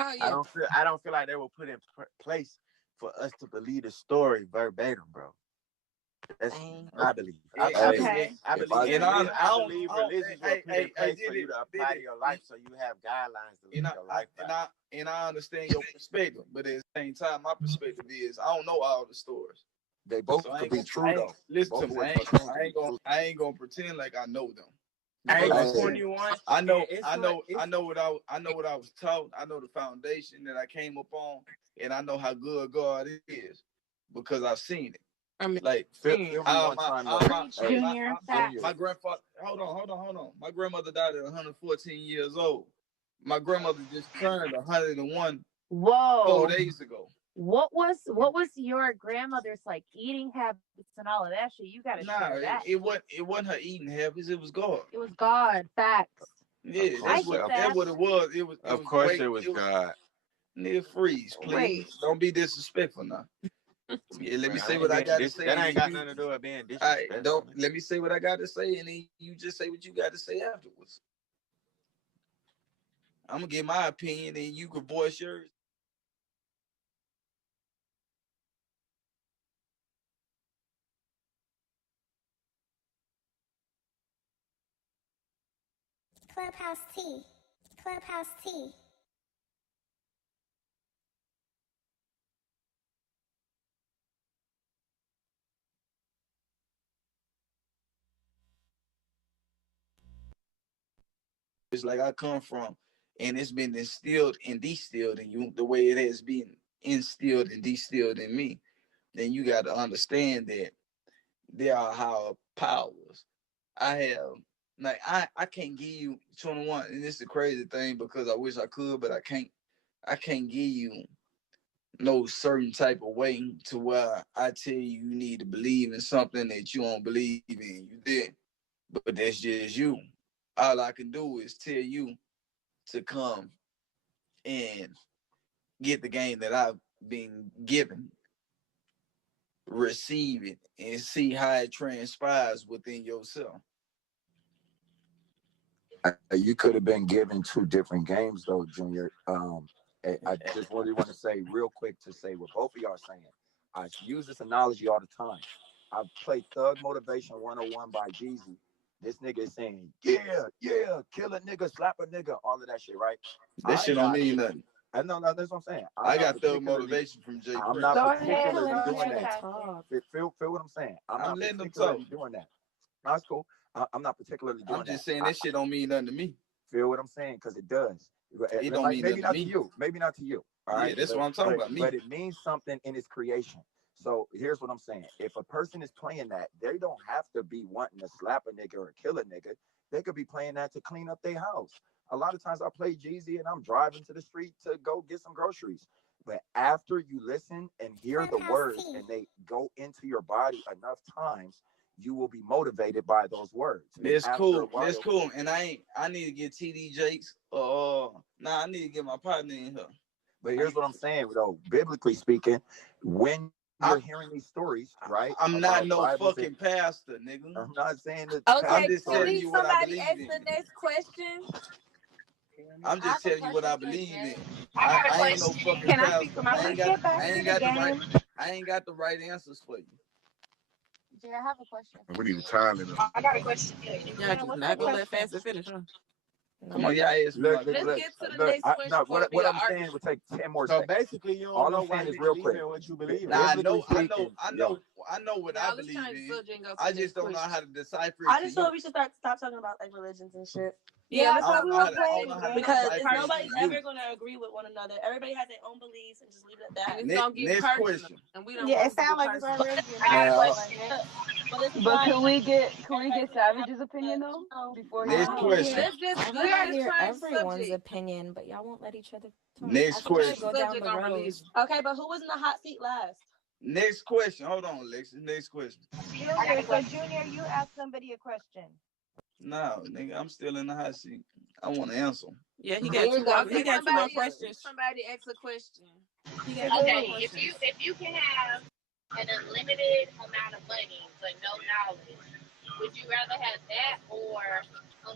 Oh I yeah. don't feel I don't feel like they were put in place for us to believe the story verbatim, bro. That's Dang. I believe. Hey, Okay. if I I believe religions were put in place for did you it, to did apply to it. your life, so you have guidelines to And live your life by. I understand your perspective, but at the same time, my perspective is I don't know all the stories. They both So I could ain't be gonna true though. listen to Both of me. what y'all saying could be true. I ain't gonna pretend like I know them. I ain't But I'm gonna Hey, corner saying you on. I know what I was taught. I know the foundation that I came up on, and I know how good God is because I've seen it. I mean, Like feel me one time though. Hey, Junior, facts. Junior. my grandfather. Hold on. My grandmother died at 114 years old. My grandmother just turned 101 Whoa. 4 days ago. What was your grandmother's like eating habits and all of that shit? You gotta share Nah, that. it wasn't her eating habits. It was God. It was God. Facts. Yeah, I get that's that. what it was. It Of was course, wait. it was God. Nigga, freeze, Wait. please. Don't be disrespectful now. Yeah, let Bro, me I say ain't what I being got to say, that and ain't then got you. nothing to do with being I disrespectful. don't let me say what I got to say, and then you just say what you got to say afterwards. I'm gonna give my opinion, and you can voice yours. Clubhouse T. Clubhouse T. It's like I come from, and it's been instilled and distilled in you the way it has been instilled and distilled in me. Then you got to understand that there are higher powers. I have like I can't give you 21, and this is the crazy thing because I wish I could, but I can't. I can't give you no certain type of way to where I tell you you need to believe in something that you don't believe in. You did, but that's just you. All I can do is tell you to come and get the game that I've been given, receive it, and see how it transpires within yourself. You could have been given two different games though, Junior. I just really want to say real quick to say what both of y'all are saying. I use this analogy all the time. I play Thug Motivation 101 by Jeezy. This nigga is saying, yeah, yeah, kill a nigga, slap a nigga, all of that shit, right? That shit I'm don't not, mean nothing. I know, no, that's what I'm saying. I'm I not got thug particularly, motivation from Jay I'm not Prince. Go ahead. particularly Go doing ahead, that. Pastor. Feel what I'm saying. I'm I'm not letting them talk. particularly doing that. No, that's cool. I'm not particularly I'm doing that. just saying that shit don't mean nothing to me. Feel what I'm saying? Because it does. It don't Like mean maybe nothing to not to me. you, maybe not to you. All Yeah, right, that's what I'm talking about. Me. but it means something in its creation. So here's what I'm saying: if a person is playing that, they don't have to be wanting to slap a nigga or kill a nigga. They could be playing that to clean up their house. A lot of times I play Jeezy and I'm driving to the street to go get some groceries. But after you listen and hear the Clubhouse words T. and they go into your body enough times, you will be motivated by those words. And That's after a cool. That's while, cool. And I need to get TD Jakes. I need to get my partner in here. but here's what I'm saying, though. Biblically speaking, when you're I, hearing these stories, right, I'm not about no Bibles, and fucking pastor, nigga. I'm not saying that I'm okay, pastor just telling stories. please you what I somebody believe ask the in. next question. I'm I just have a telling you what I question for believe Jay. in. I got a I ain't no question. fucking Can I speak pastor. for myself? Get back to the game. I ain't got the right answers for you. Jay, I have a question for We need you. a time limit. I got a question. Yeah, Yeah, just what's not your gonna let question? Fast finish, huh? Come Nope. on, y'all ask me Look, my look, Let's look, question. get to the look. next question No, before it be what an I'm saying argument. would take 10 more So seconds. basically, you don't All know I'm why saying is you real believe quick. in what you believe in. Now Biblically speaking, I yo, know what I Y'all, let's believe change the in. subject and go to I the just next don't know question. how to decipher it I to just feel like you. we should stop talking about like religions and shit. Yeah, I Yeah, I thought don't we know were how to I don't playing know how to because games. it's decipher it to nobody's you. ever gonna agree with one another. Everybody has their own beliefs and just leave it at And that. it's gonna get Next personal, question. and we don't Yeah, want it it to sounds get like it's personal. already getting I got a personal. now Like, question. But this is But why can we everybody get Savage's opinion though before I he Next want to goes? hear. question. Let's just I let's want to just hear change the everyone's subject. opinion, but y'all won't let each other talk. I Next think we Change should the question. go down subject the on road. religion. okay, but who was in the hot seat last? Next question. Hold on, Alexis. Next question. I got Junior, a so question. Junior, you ask somebody a question. No, nigga, I'm still in the hot seat. I want to answer. Yeah, he There got you two go. more. He He wants got to two more answer. questions. Somebody ask a question. He To got two more Okay, who? questions. if you can have an unlimited amount of money but no knowledge, would you rather have that or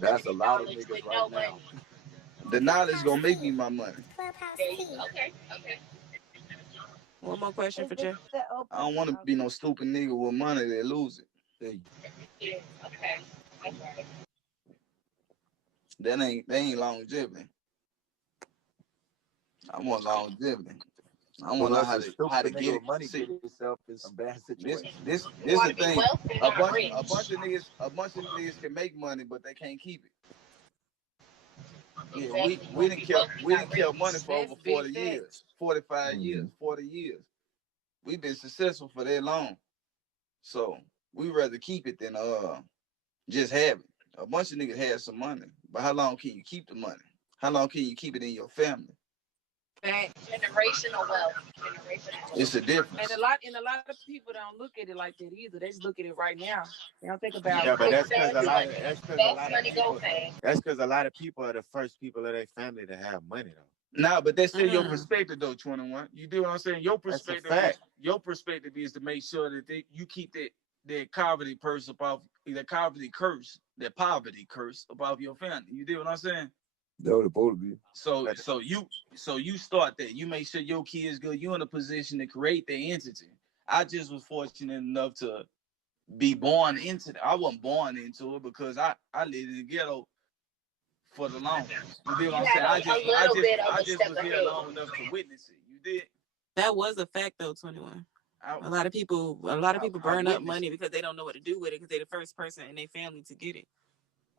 that's a unlimited lot of knowledge niggas with right no now. money? The knowledge gonna make me my money. Okay. One more question for Jay. I don't want to be no stupid nigga with money that lose it. Yeah. Okay. That's right. That ain't longevity. I want longevity. I want to know how to get it. Money See, get yourself in some bad situations. this You the want to be thing. wealthy, A not bunch rich. of niggas can make money, but they can't keep it. Yeah, Exactly. we didn't Wealthy, not kept rich. money for over That's big 40 years, facts. 45 years, 40 years. We've been successful for that long. So we rather keep it than just have it. A bunch of niggas have some money, but how long can you keep the money? How long can you keep it in your family? Generational wealth. It's a difference. And a lot of people don't look at it like that either. They just look at it right now. They don't think about Yeah, but that's Fast because a lot. money. That's because a Fast lot of money go people. fast. That's because a lot of people are the first people of their family to have money, though. Nah, but that's still your Mm. perspective though, 21. You do what I'm saying? Your That's a perspective fact. your perspective is to make sure that you keep that poverty curse above the poverty curse above your family. You do what I'm saying? That would supposed to be. So you start that. You make sure your kids good. You in a position to create the entity. I just was fortunate enough to be born into it. I wasn't born into it because I lived in the ghetto for the longest. You did what I'm saying? I just was here long enough to witness it. You did? that was a fact though, 21. A lot of people burn up money because they don't know what to do with it because they're the first person in their family to get it.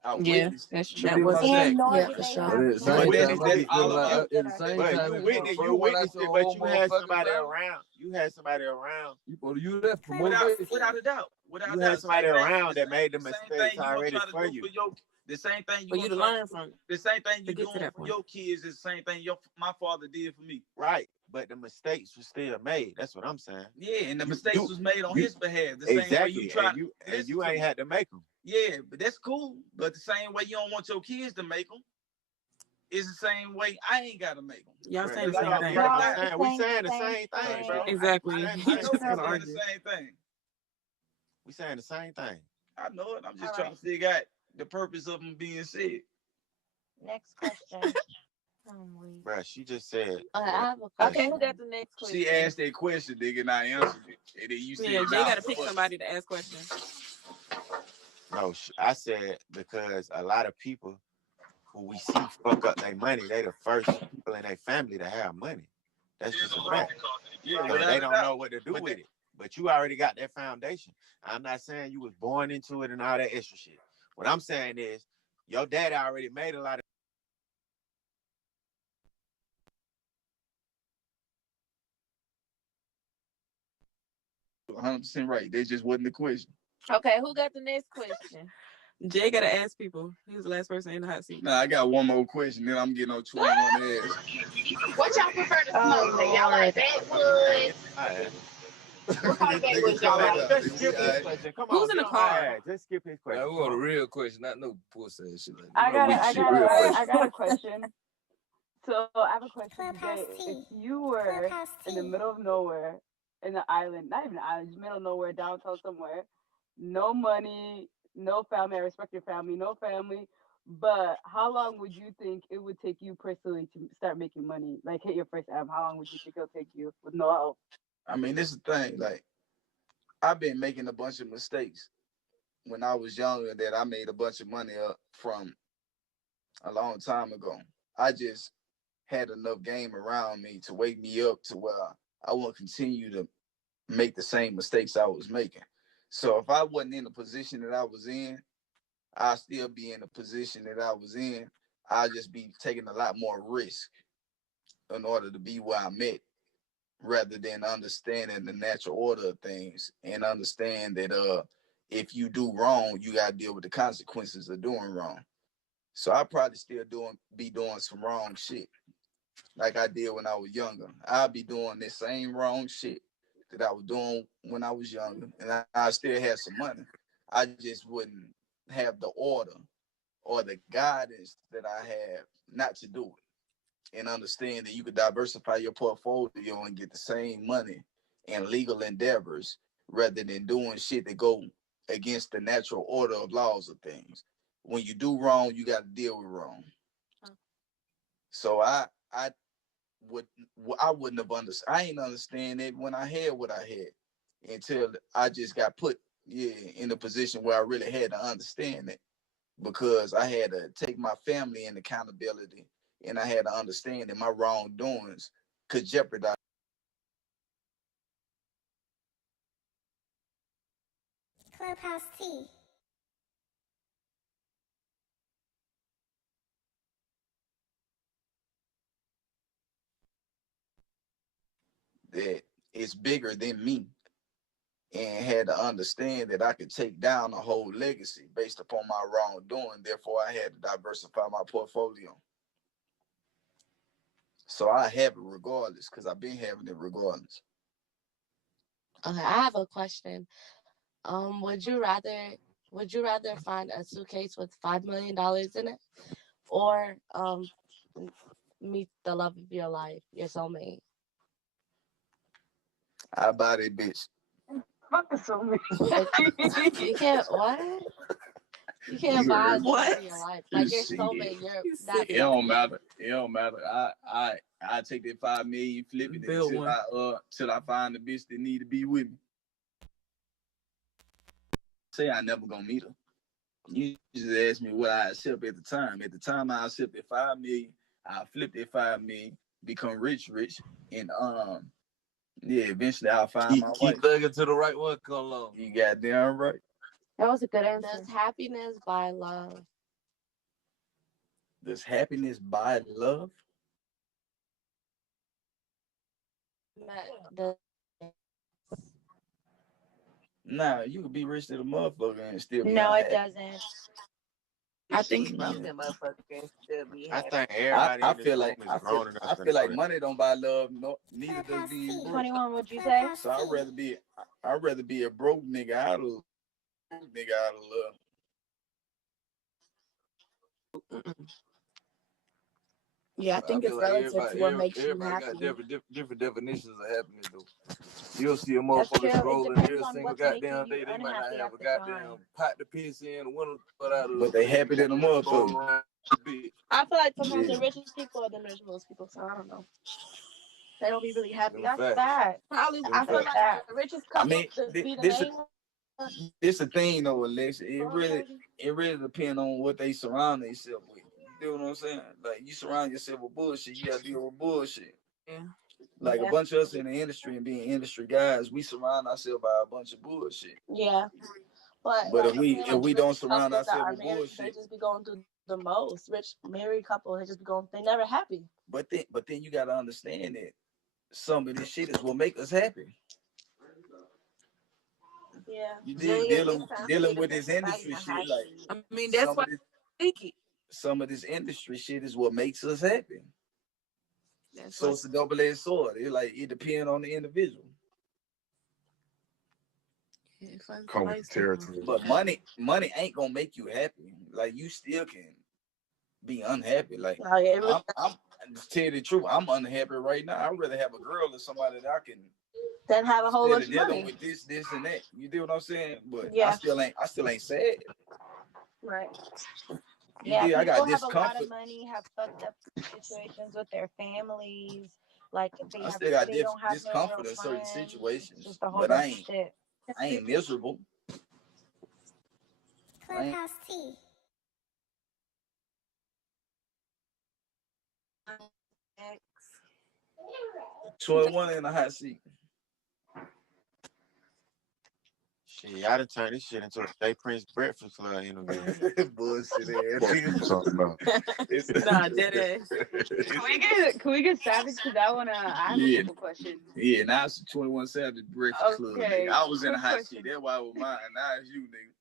I Yeah, witnessed it. that's You true. did what I'm saying? And nor Yeah, do for they sure. have But at the the same But time, that's I be all feeling about like at the same But time, you if witnessed, for you one, witnessed that's it, your but whole you had motherfucking somebody family. around. You had somebody around. You supposed to use that for Without motivation. a doubt. Without a You doubt. had somebody around that made the The same mistakes thing you gonna already try to for do you. for your the same thing For you you gonna to try learn from the same thing to you get to doing that for point. your kids is the same thing my father did for me. Right, but the mistakes were still made. That's what I'm saying. Yeah, and the You- mistakes you- was made on you- his behalf. The same way Exactly, you try. and you ain't had to make them. Yeah, but that's cool. But the same way you don't want your kids to make them, it's the same way I ain't gotta make them. Y'all Bro, saying the that's same what thing. I'm saying. We saying the same thing, bro. Exactly. We I saying know the Just we're same gonna saying argue. the same thing. We saying the same thing. I know it. I'm just All trying right. to figure out the purpose of them being said. Next question. Bro, she just said. I have a Okay, question. who got the next question? She asked that question, nigga, and I answered it. And then you said, Yeah, Jay nah, got to pick but- somebody to ask questions. No, I said because a lot of people who we see fuck up their money, they the first people in their family to have money. That's just a fact. Yeah, So without they a don't doubt. know what to do But with it. But you already got that foundation. I'm not saying you was born into it and all that extra shit. What I'm saying is your dad already made a lot of 100% right. That just wasn't the question. Okay, who got the next question? Jay got to ask people. He was the last person in the hot seat. Nah, I got one more question. Then I'm getting on 21 ass. What y'all prefer to smoke? Y'all like backwoods? all right. What kind of Nigga backwoods y'all come like? out, Just nigga, skip we his aight. question. Come Who's on, in the get on car? my ass. Just skip his question. Man, we Come want a on. real question, not no pussy ass shit like that. I We want got weak I shit, got real question. I got a question. So I have a question today. If you were in the middle of nowhere, in the island, not even an island, just middle of nowhere, downtown somewhere, no money, no family, I respect your family, no family, but how long would you think it would take you personally to start making money? Like hit your first M, how long would you think it'll take you with no help? I mean, this is the thing. Like, I've been making a bunch of mistakes when I was younger that I made a bunch of money up from a long time ago. I just had enough game around me to wake me up to where I won't continue to make the same mistakes I was making. So if I wasn't in the position that I was in, I'd still be in the position that I was in. I'd just be taking a lot more risk in order to be where I'm at, rather than understanding the natural order of things and understand that if you do wrong, you gotta deal with the consequences of doing wrong. So I probably still be doing some wrong shit like I did when I was younger. I'll be doing the same wrong shit that I was doing when I was younger, and I still have some money. I just wouldn't have the order or the guidance that I have not to do it, and understand that you could diversify your portfolio and get the same money in legal endeavors rather than doing shit that go against the natural order of laws of things. When you do wrong, you got to deal with wrong. So I wouldn't have understood. I ain't understand it when I had what I had until I just got put in a position where I really had to understand it, because I had to take my family in accountability, and I had to understand that my wrongdoings could jeopardize. Clubhouse T. That it's bigger than me, and had to understand that I could take down a whole legacy based upon my wrongdoing. Therefore, I had to diversify my portfolio. So I have it regardless, because I've been having it regardless. Okay, I have a question. Would you rather find a suitcase with $5 million in it, or meet the love of your life, your soulmate? I buy that bitch. Fuck the soulmate. You can't what? You can't buy the love of your life. Like your Shit. soulmate, It don't matter. It don't matter. I take that $5 million, flip it till I find the bitch that need to be with me. Say I never gonna meet her. You just ask me what I accept at the time. At the time I accept that $5 million, I flip that $5 million, become rich, and eventually I'll find my wife. Keep thugging to the right one, come along. You goddamn right. That was a good answer. Does happiness buy love? Does happiness buy love? Nah, you could be rich to the motherfucker and still be No, it unhappy. doesn't. I think most of them motherfuckers can still be I happy. think everybody I in this feel room like is grown enough I to feel know like that. money don't buy love. No, neither does being broke. 21, what'd you say? So I'd rather be a broke nigga out of love. Yeah, I think it's relative to what makes you everybody happy. got different definitions of happiness, though. You'll see a That's true. motherfucker It scrolling depends every on single what's making goddamn you day. They might not unhappy have at a the goddamn time. pot to piss in, a window put out of. But they happy than a motherfucker. I feel like sometimes Yeah. the richest people are the miserable people, so I don't know. They don't be really happy. Them facts. That. Probably, Them I feel facts. like that. the richest I couple mean, to be the this main one. this a thing though, Alexa. It really depends on what they surround themselves with. You know what I'm saying? Like, you surround yourself with bullshit, you gotta deal with bullshit. Yeah. Like a bunch of us in the industry and being industry guys, we surround ourselves by a bunch of bullshit. Yeah, but But like, if we don't rich surround couples that ourselves are with married, they bullshit, just be going through the most. Rich married couple, they just be going. They never happy. but then you gotta understand that some of this shit is what make us happy. Yeah, You dealing with this industry shit, like, I mean, that's why I think it. some of this industry shit is what makes us happy. That's So it's a double-edged sword. It depends on the individual. Come with the territory. But money ain't gonna make you happy. Like, you still can be unhappy. Like, oh, yeah, I'm just tell you the truth. I'm unhappy right now. I'd rather have a girl than somebody that I can then have a whole bunch of dealing money. with this and that. You do what I'm saying? But Yeah. I still ain't sad. Right. Yeah, I got people have a lot discomfort. of money, have fucked up situations with their families. Like they I still got don't have discomfort no in certain friends. situations, Just a whole but bunch of shit. I ain't miserable. Clubhouse T. 21 in the hot seat. Shit, I done turned this shit into a Day Prince Breakfast Club interview. Bullshit What you talking about? Nah, dead ass. Can we get Savage? Because I have a couple questions. Yeah, now it's 21 Savage Breakfast Club. Okay, Nigga. I was in the quick hot question. seat. That's why I was mine. Now it's you, nigga.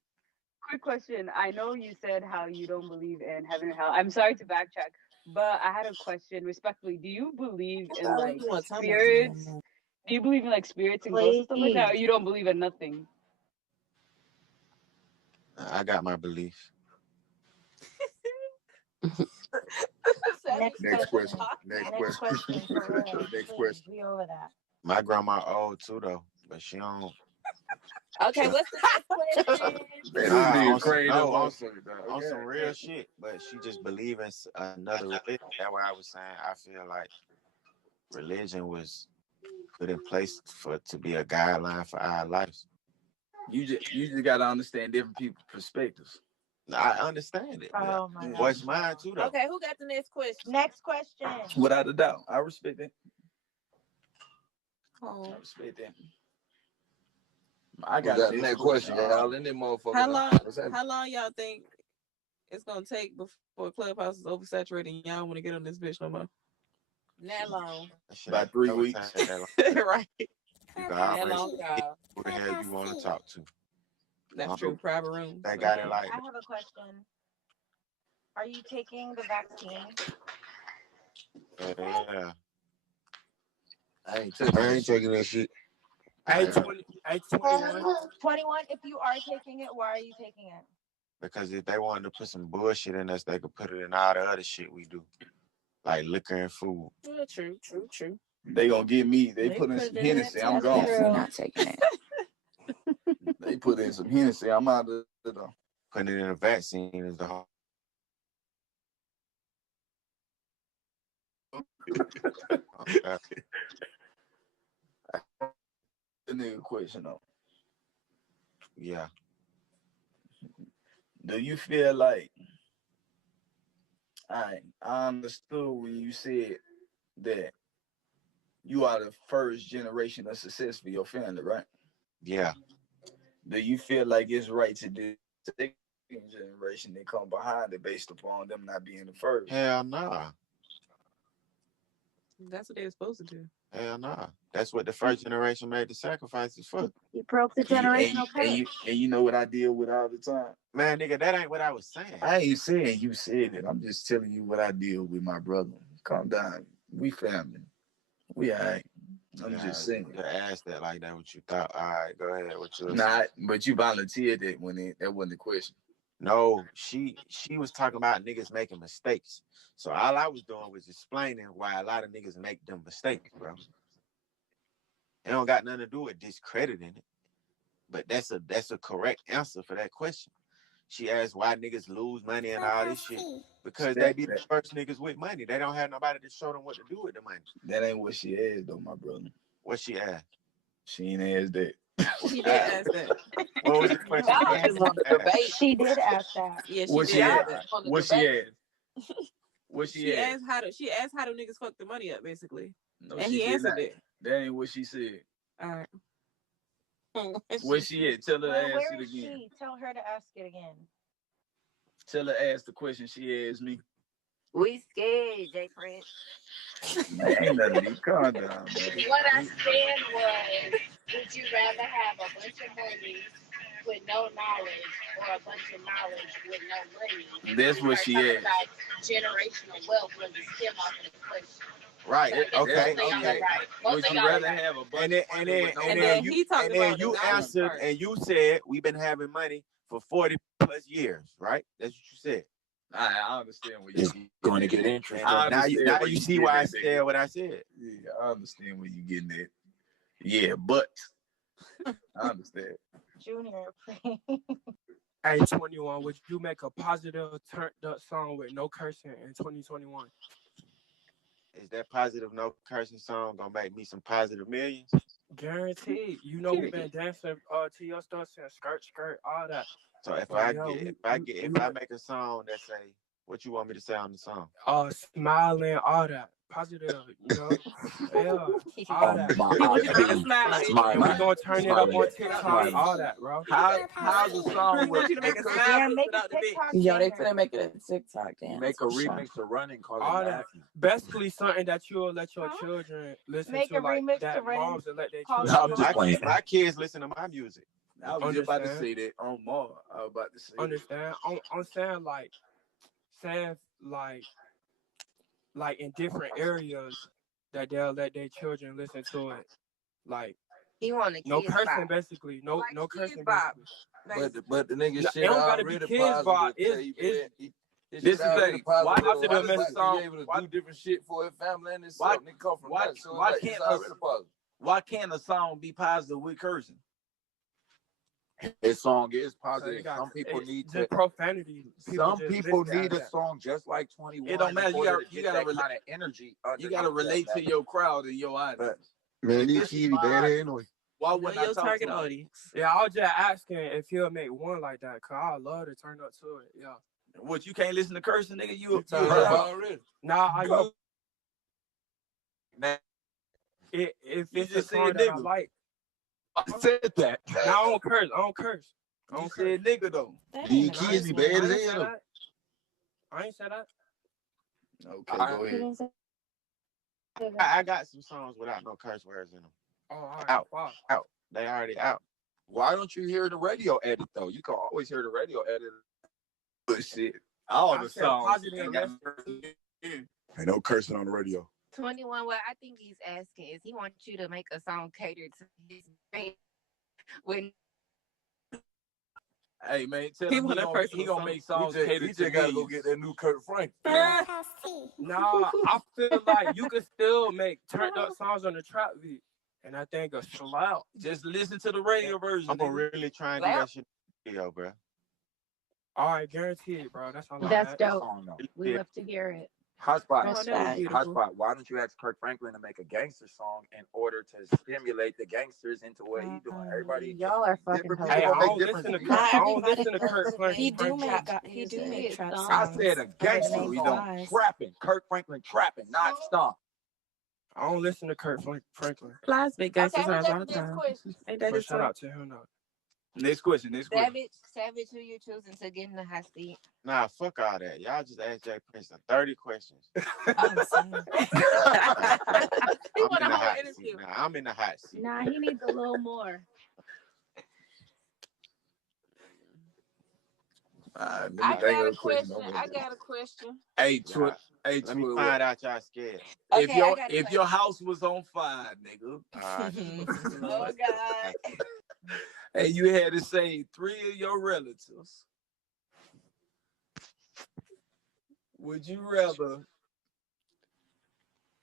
Quick question. I know you said how you don't believe in heaven and hell. I'm sorry to backtrack, but I had a question respectfully. Do you believe in like spirits? Do you believe in like spirits and ghosts and stuff like that, or you don't believe in nothing? I got my beliefs. Next question. Next question. For real. Next Please, question. we over that. My grandma old too though, but she don't Okay, what's the next question? Man, Nah, this nigga on some, crazy, no, motherfucker, dog. on some Okay. real shit. But she just believe in another religion. That's why I was saying I feel like religion was put in place to be a guideline for our lives. You just gotta understand different people's perspectives. I understand it. Oh my Yeah. What's God. mine too, though? Okay, who got the next question? Next question. Without a doubt, I respect that. I Oh. respect that. I We got got the next question, y'all. In that motherfucker. How long? What's happening? How long y'all think it's gonna take before Clubhouse is oversaturated and y'all want to get on this bitch no more? That long. About 3 weeks. Right. You can That already long, pick y'all. who the hell you want to talk to. That's true. Private room. They got it like I have a question. Are you taking the vaccine? yeah. I ain't taking that shit. I 21. 21. If you are taking it, why are you taking it? Because if they wanted to put some bullshit in us, they could put it in all the other shit we do, like liquor and food. Yeah, true. They gonna get me. They put in some Hennessy. I'm gone. Not taking it. They put in some Hennessy. I'm out of it though. Putting it in a vaccine is the whole. The nigga question though. Yeah. Do you feel like I understood when you said that you are the first generation of success for your family, right? Yeah. Do you feel like it's right to do the second generation that come behind it based upon them not being the first? Hell nah. That's what they were supposed to do. Hell nah. That's what the first generation made the sacrifices for. You broke the generational curse. And you know what I deal with all the time? Man, nigga, that ain't what I was saying. I ain't saying you said it. I'm just telling you what I deal with my brother. Calm down. We family. We all right. I'm just saying. You asked that like that, what you thought. All right, go ahead. What you Nah, but you volunteered it that wasn't the question. No, she was talking about niggas making mistakes. So all I was doing was explaining why a lot of niggas make them mistakes, bro. It don't got nothing to do with discrediting it. But that's a correct answer for that question. She asked why niggas lose money and all this shit. Because they be the first niggas with money. They don't have nobody to show them what to do with the money. That ain't what she asked though, my brother. What she asked? She ain't asked that. She did ask that. What was the question? She did ask that. Yeah, What she she did asked? ask that. What she asked? What She asked how do niggas fuck the money up, basically. No, and she he did answered not. it. That ain't what she said. All right. Where she at? Tell her to Well, ask where it is again. she? Tell her to ask it again. Tell her ask the question she asked me. We scared, J. Prince. Man, ain't nothing to be. Calm down, baby. What I said was, would you rather have a bunch of money with no knowledge or a bunch of knowledge with no money? That's what she Talking asked. about generational wealth was the stem off of the question. Right. Okay. Would you rather have a bunch of money with no and money? then you answered and you said we've been having money for 40 plus years, right? That's what you said. I understand what you're going to get interesting. Now you see why I said what I said. Yeah, I understand where you're getting at. Yeah, but I understand. Junior, Hey, 21, would you make a positive turned up song with no cursing in 2021? Is that positive no cursing song gonna make me some positive millions? Guaranteed. You know we've been dancing to your stuff saying skirt, all that. So if I make a song that say what you want me to say on the song? Smiling, all that. Positive, you know. Yeah, all that. He wants you to smile. And we're gonna turn it up on TikTok, all that, bro. How's the song? He wants you to make a smile without the bitch. Yo, they finna make it a TikTok dance. Make a remix of Running, call all it that. laughing. Basically, something that you'll let your children listen Make to, a like remix that to Running, moms and let their call children. My kids listen to my music. I was just about to say that on more. I was about to say. Understand? I'm saying like in different areas that they'll let their children listen to it. Like he want no cursing, basically. No cursing, basically. But the nigga shit it don't gotta already be kids, but this is the thing. Why positive this song? be able to do different shit for his family and his Why- stuff? They come from why- that, so why it's can't already positive. Why can't a song be positive with cursing? His song is So positive. they got Some people need the to. profanity. Some just people listen need to a that. song just like 21. It don't matter. in You order got to you get gotta that kind of energy. you gotta underneath relate that. to your crowd and your audience. Man, If these this is kids my bad audience, anyway. why Know wouldn't I your talk target to them? audience. Yeah, I was just asking if he'll make one like that, cause I love to turn up to it. Yeah. What, you can't listen to cursing, nigga? You turn heard up. already. Nah, I Bro. use it if You it's a just song said that I nigga. like. I said that. Now I don't curse. I don't curse. I You don't curse. said nigga though. These I kids be ain't, bad I as ain't say hell though. that. I ain't say that. Okay, All go right. ahead. I got some songs without no curse words in them. Oh, all right. Out. Wow. Out. They already out. Why don't you hear the radio edit though? You can always hear the radio edit. Good shit. All I the said songs. positive ain't and got Ain't no cursing on the radio. 21, what I think he's asking is he wants you to make a song catered to his band. When Hey man, tell He him want a he personal gonna song. make songs He catered just to gotta go millions. get that new Kurt Franklin. Clubhouse T. Nah, I feel like you can still make turned up songs on the trap beat, and I think a slap. Just listen to the radio version. I'm gonna nigga. really try and do that shit video, bro. All right, guaranteed, bro. That's all I That's ask. dope. Song, though. We love to hear it. Hotspot. Oh, that was Respect. beautiful. Hotspot. Why don't you ask Kirk Franklin to make a gangster song in order to stimulate the gangsters into what he's doing? Everybody, Y'all are fucking different Hey, people I gonna make don't different listen to music. Kurt. Not I don't everybody listen to listens Kurt to Franklin. He do make trap he do music. make trap Songs. I songs. said a under the gangster name we song. don't. Plies. Trapping. Kirk Franklin trapping, not stomp. I don't listen to Kurt Franklin. Plies make gangster okay, who's songs all after the this time. question? Ain't that But his shout song? out to him though. Next question. Savage, who you choosing to get in the hot seat? Nah, fuck all that. Y'all just asked Jay Prince 30 questions. I'm saying. He I'm want in a the whole hot interview. seat now. I'm in the hot seat. Nah, he needs a little more. Let me I think got of a a question. question. I got a question. Hey, Y'all, hey, let me Twitter, find out y'all scared. if Okay, I your got a if question. your house was on fire, nigga, Oh God. and you had to save 3 of your relatives, would you rather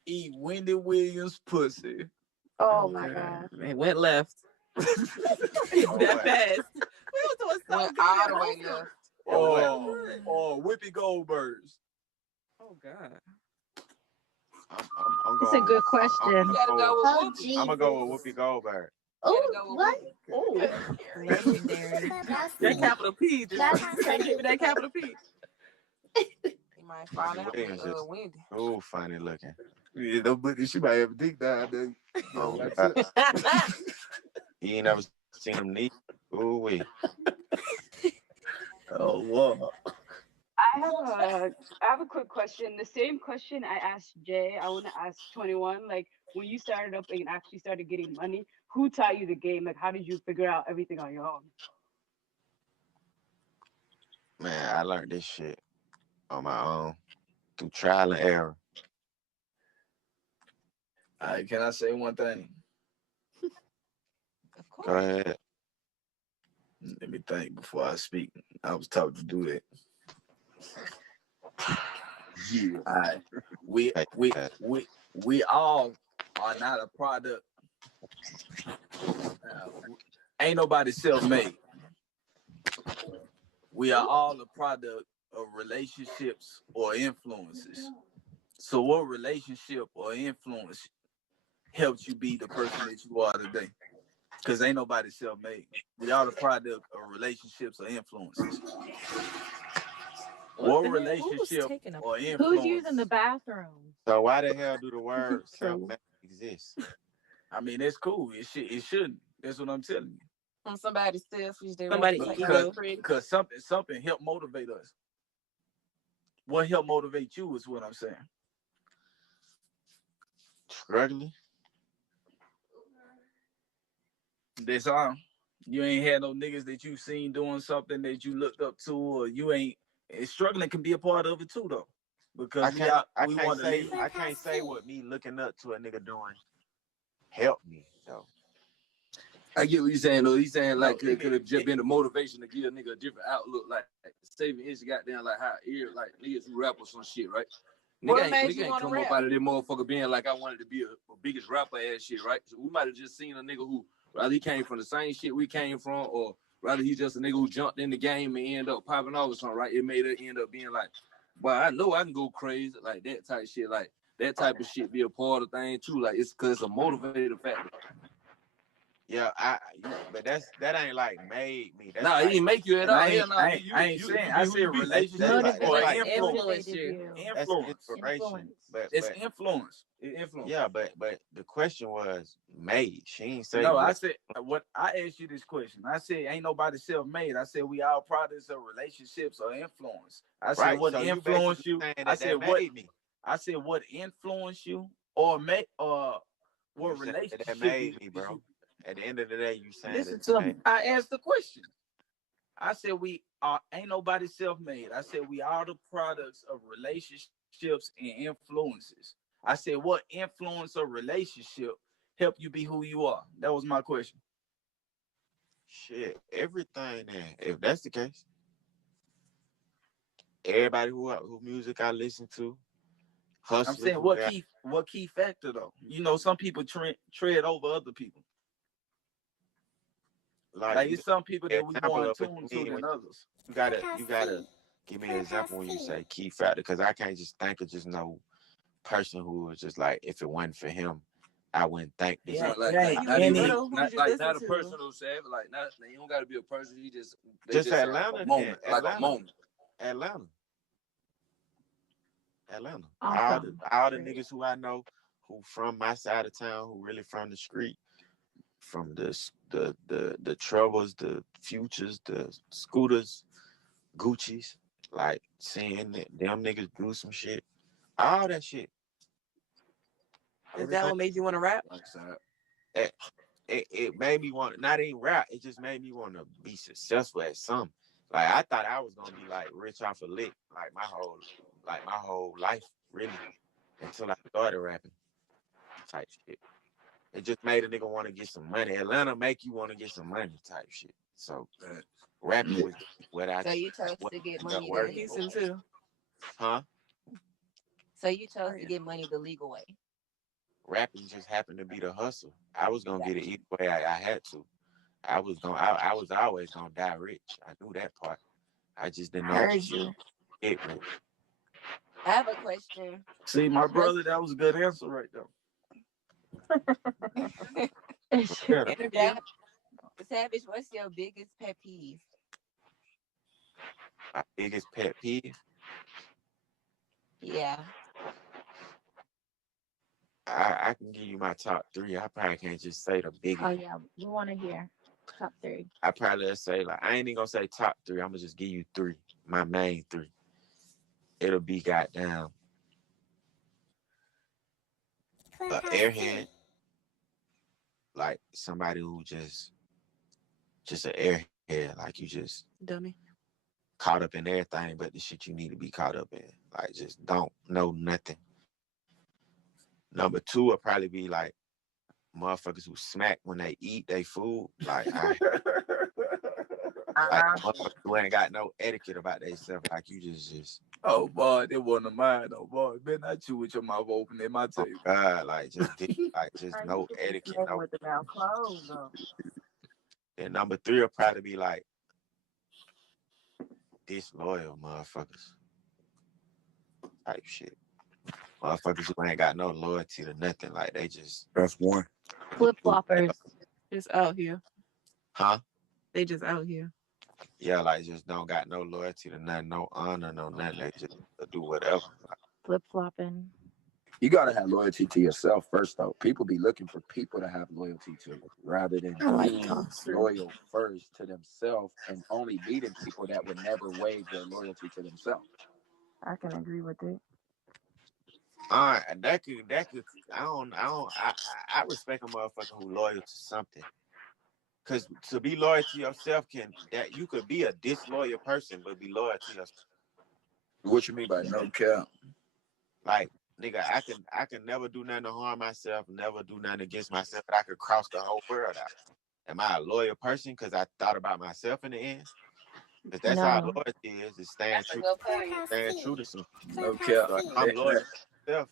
eat Wendy Williams' pussy? Oh my god. It went left. Oh, That what? fast. We was doing so Went good. all at the way home. left. Or Whoopi Goldberg's? Oh God. I'm It's a going. good question. You gotta go Oh, with Whoopi. Jesus. I'm gonna go with Whoopi Goldberg. You Oh, gotta go with what? Whoopi. Oh. Legendary. Clubhouse That T. capital P. Clubhouse Just T. give me that capital P. You might fall Wendy out Williams with just Wendy. ooh funny looking. Yeah, no, but she might have a dick down there. Oh, That's God. it. You ain't never seen him neat. Ooh wee. Oh, wow. I have a quick question. The same question I asked Jay, I want to ask 21. Like, when you started up and actually started getting money, who taught you the game? Like, how did you figure out everything on your own? Man, I learned this shit on my own through trial and error. All right, can I say one thing? Of course. Go ahead. Let me think before I speak. I was taught to do that. Yeah. All right. We all are not a product. Ain't nobody self-made. We are all a product of relationships or influences. So what relationship or influence helps you be the person that you are today? Because ain't nobody self-made. We are the product of relationships or influences. What relationship or influence? Who's using the bathroom? So why the hell do the word self-made exist? I mean, that's cool. It shouldn't. That's what I'm telling you. When somebody's selfish, they Somebody want to ego. Because something helped motivate us. What helped motivate you is what I'm saying. Struggling. That's all. You ain't had no niggas that you seen doing something that you looked up to, or you ain't. And struggling can be a part of it too, though. Because I we can't want to say live. I can't say what me looking up to a nigga doing helped me though. I get what you're saying, though. He's saying like No, it could have just been the motivation to give a nigga a different outlook, like saving his goddamn like how like niggas who rap or some shit, right? What Nigga made ain't you wanna come rap? up out of that motherfucker being like I wanted to be a biggest rapper ass shit, right? So we might have just seen a nigga who either he came from the same shit we came from, or rather he just a nigga who jumped in the game and end up popping off or something, right? It made her end up being like, well, I know I can go crazy, like that type of shit, like that type of shit be a part of the thing too, like it's because it's a motivator factor. Yeah, but that ain't like made me. That's Nah, like, he ain't make you at all. I Hell nah, ain't saying. I said relationship that's or like influence. that's inspiration. But It's influence. Yeah, but the question was made. She ain't say No, what. I said what I asked you this question. I said ain't nobody self-made. I said we all products of relationships or influence. I said Right, what so you influenced basically you. saying I that said that what made me. I said what influenced you or what You saying relationship that made me, bro. At the end of the day, you saying Listen that to me. I asked the question. I said we are ain't nobody self-made. I said we are the products of relationships and influences. I said what influence or relationship help you be who you are? That was my question. Shit, everything then. If that's the case, everybody who music I listen to, I'm hustlers. saying what key factor though? You know, some people tread over other people. Like it's some people that we more in tune to than others. You gotta give me an example when you say key factor, because I can't just think of just no person who was just like, if it wasn't for him, I wouldn't think this. Yeah, not a person who said like not you don't gotta be a person. You just Atlanta, a moment, like Atlanta. a moment. Atlanta. Awesome. All the niggas who I know who from my side of town, who really from the street, from the troubles, the futures, the scooters, Gucci's, like seeing them niggas do some shit, all that shit. Is that what made you want to rap? It made me want not even rap. It just made me want to be successful at something. Like I thought I was gonna be like rich off a lick, like my whole life, really, until I started rapping. Type shit. It just made a nigga want to get some money. Atlanta make you want to get some money, type shit. So rapping was what I. So you chose to get money the working legal for. way. Huh? So you chose to get money the legal way. Rapping just happened to be the hustle. I was gonna get it either way I had to. I was always gonna die rich. I knew that part. I just didn't know. Heard you. It rich. I have a question. See, my brother, that was a good answer right there. Savage, what's your biggest pet peeve? My biggest pet peeve? Yeah. I can give you my top 3. I probably can't just say the biggest. Oh yeah, we want to hear top 3. I probably say like I ain't even gonna say top 3. I'm gonna just give you 3. My main 3. It'll be goddamn airhead, like somebody who just an airhead, like you just dummy, caught up in everything but the shit you need to be caught up in, like just don't know nothing. Number 2 will probably be like motherfuckers who smack when they eat they food, like like motherfuckers who ain't got no etiquette about themselves, like you just. Oh boy, that wasn't mine. Oh boy, better not chew with your mouth open in my table. God, like just no etiquette, no. With the mouth closed, though. And number 3 will probably be like disloyal motherfuckers type shit. Motherfuckers who ain't got no loyalty to nothing, like they just. That's one. Flip floppers. Just out here. Huh? They just out here. Yeah, like just don't got no loyalty to nothing, no honor, no nothing. They just do whatever. Flip flopping. You gotta have loyalty to yourself first, though. People be looking for people to have loyalty to, rather than being loyal first to themselves and only meeting people that would never waive their loyalty to themselves. I can agree with it. All right, that could. I respect a motherfucker who loyal to something. Cause to be loyal to yourself that you could be a disloyal person, but be loyal to yourself. What you mean by no cap? Like, nigga, I can never do nothing to harm myself, never do nothing against myself, but I could cross the whole world out. Am I a loyal person because I thought about myself in the end? Because that's how loyalty is staying true to something. No cap. So I'm loyal to myself,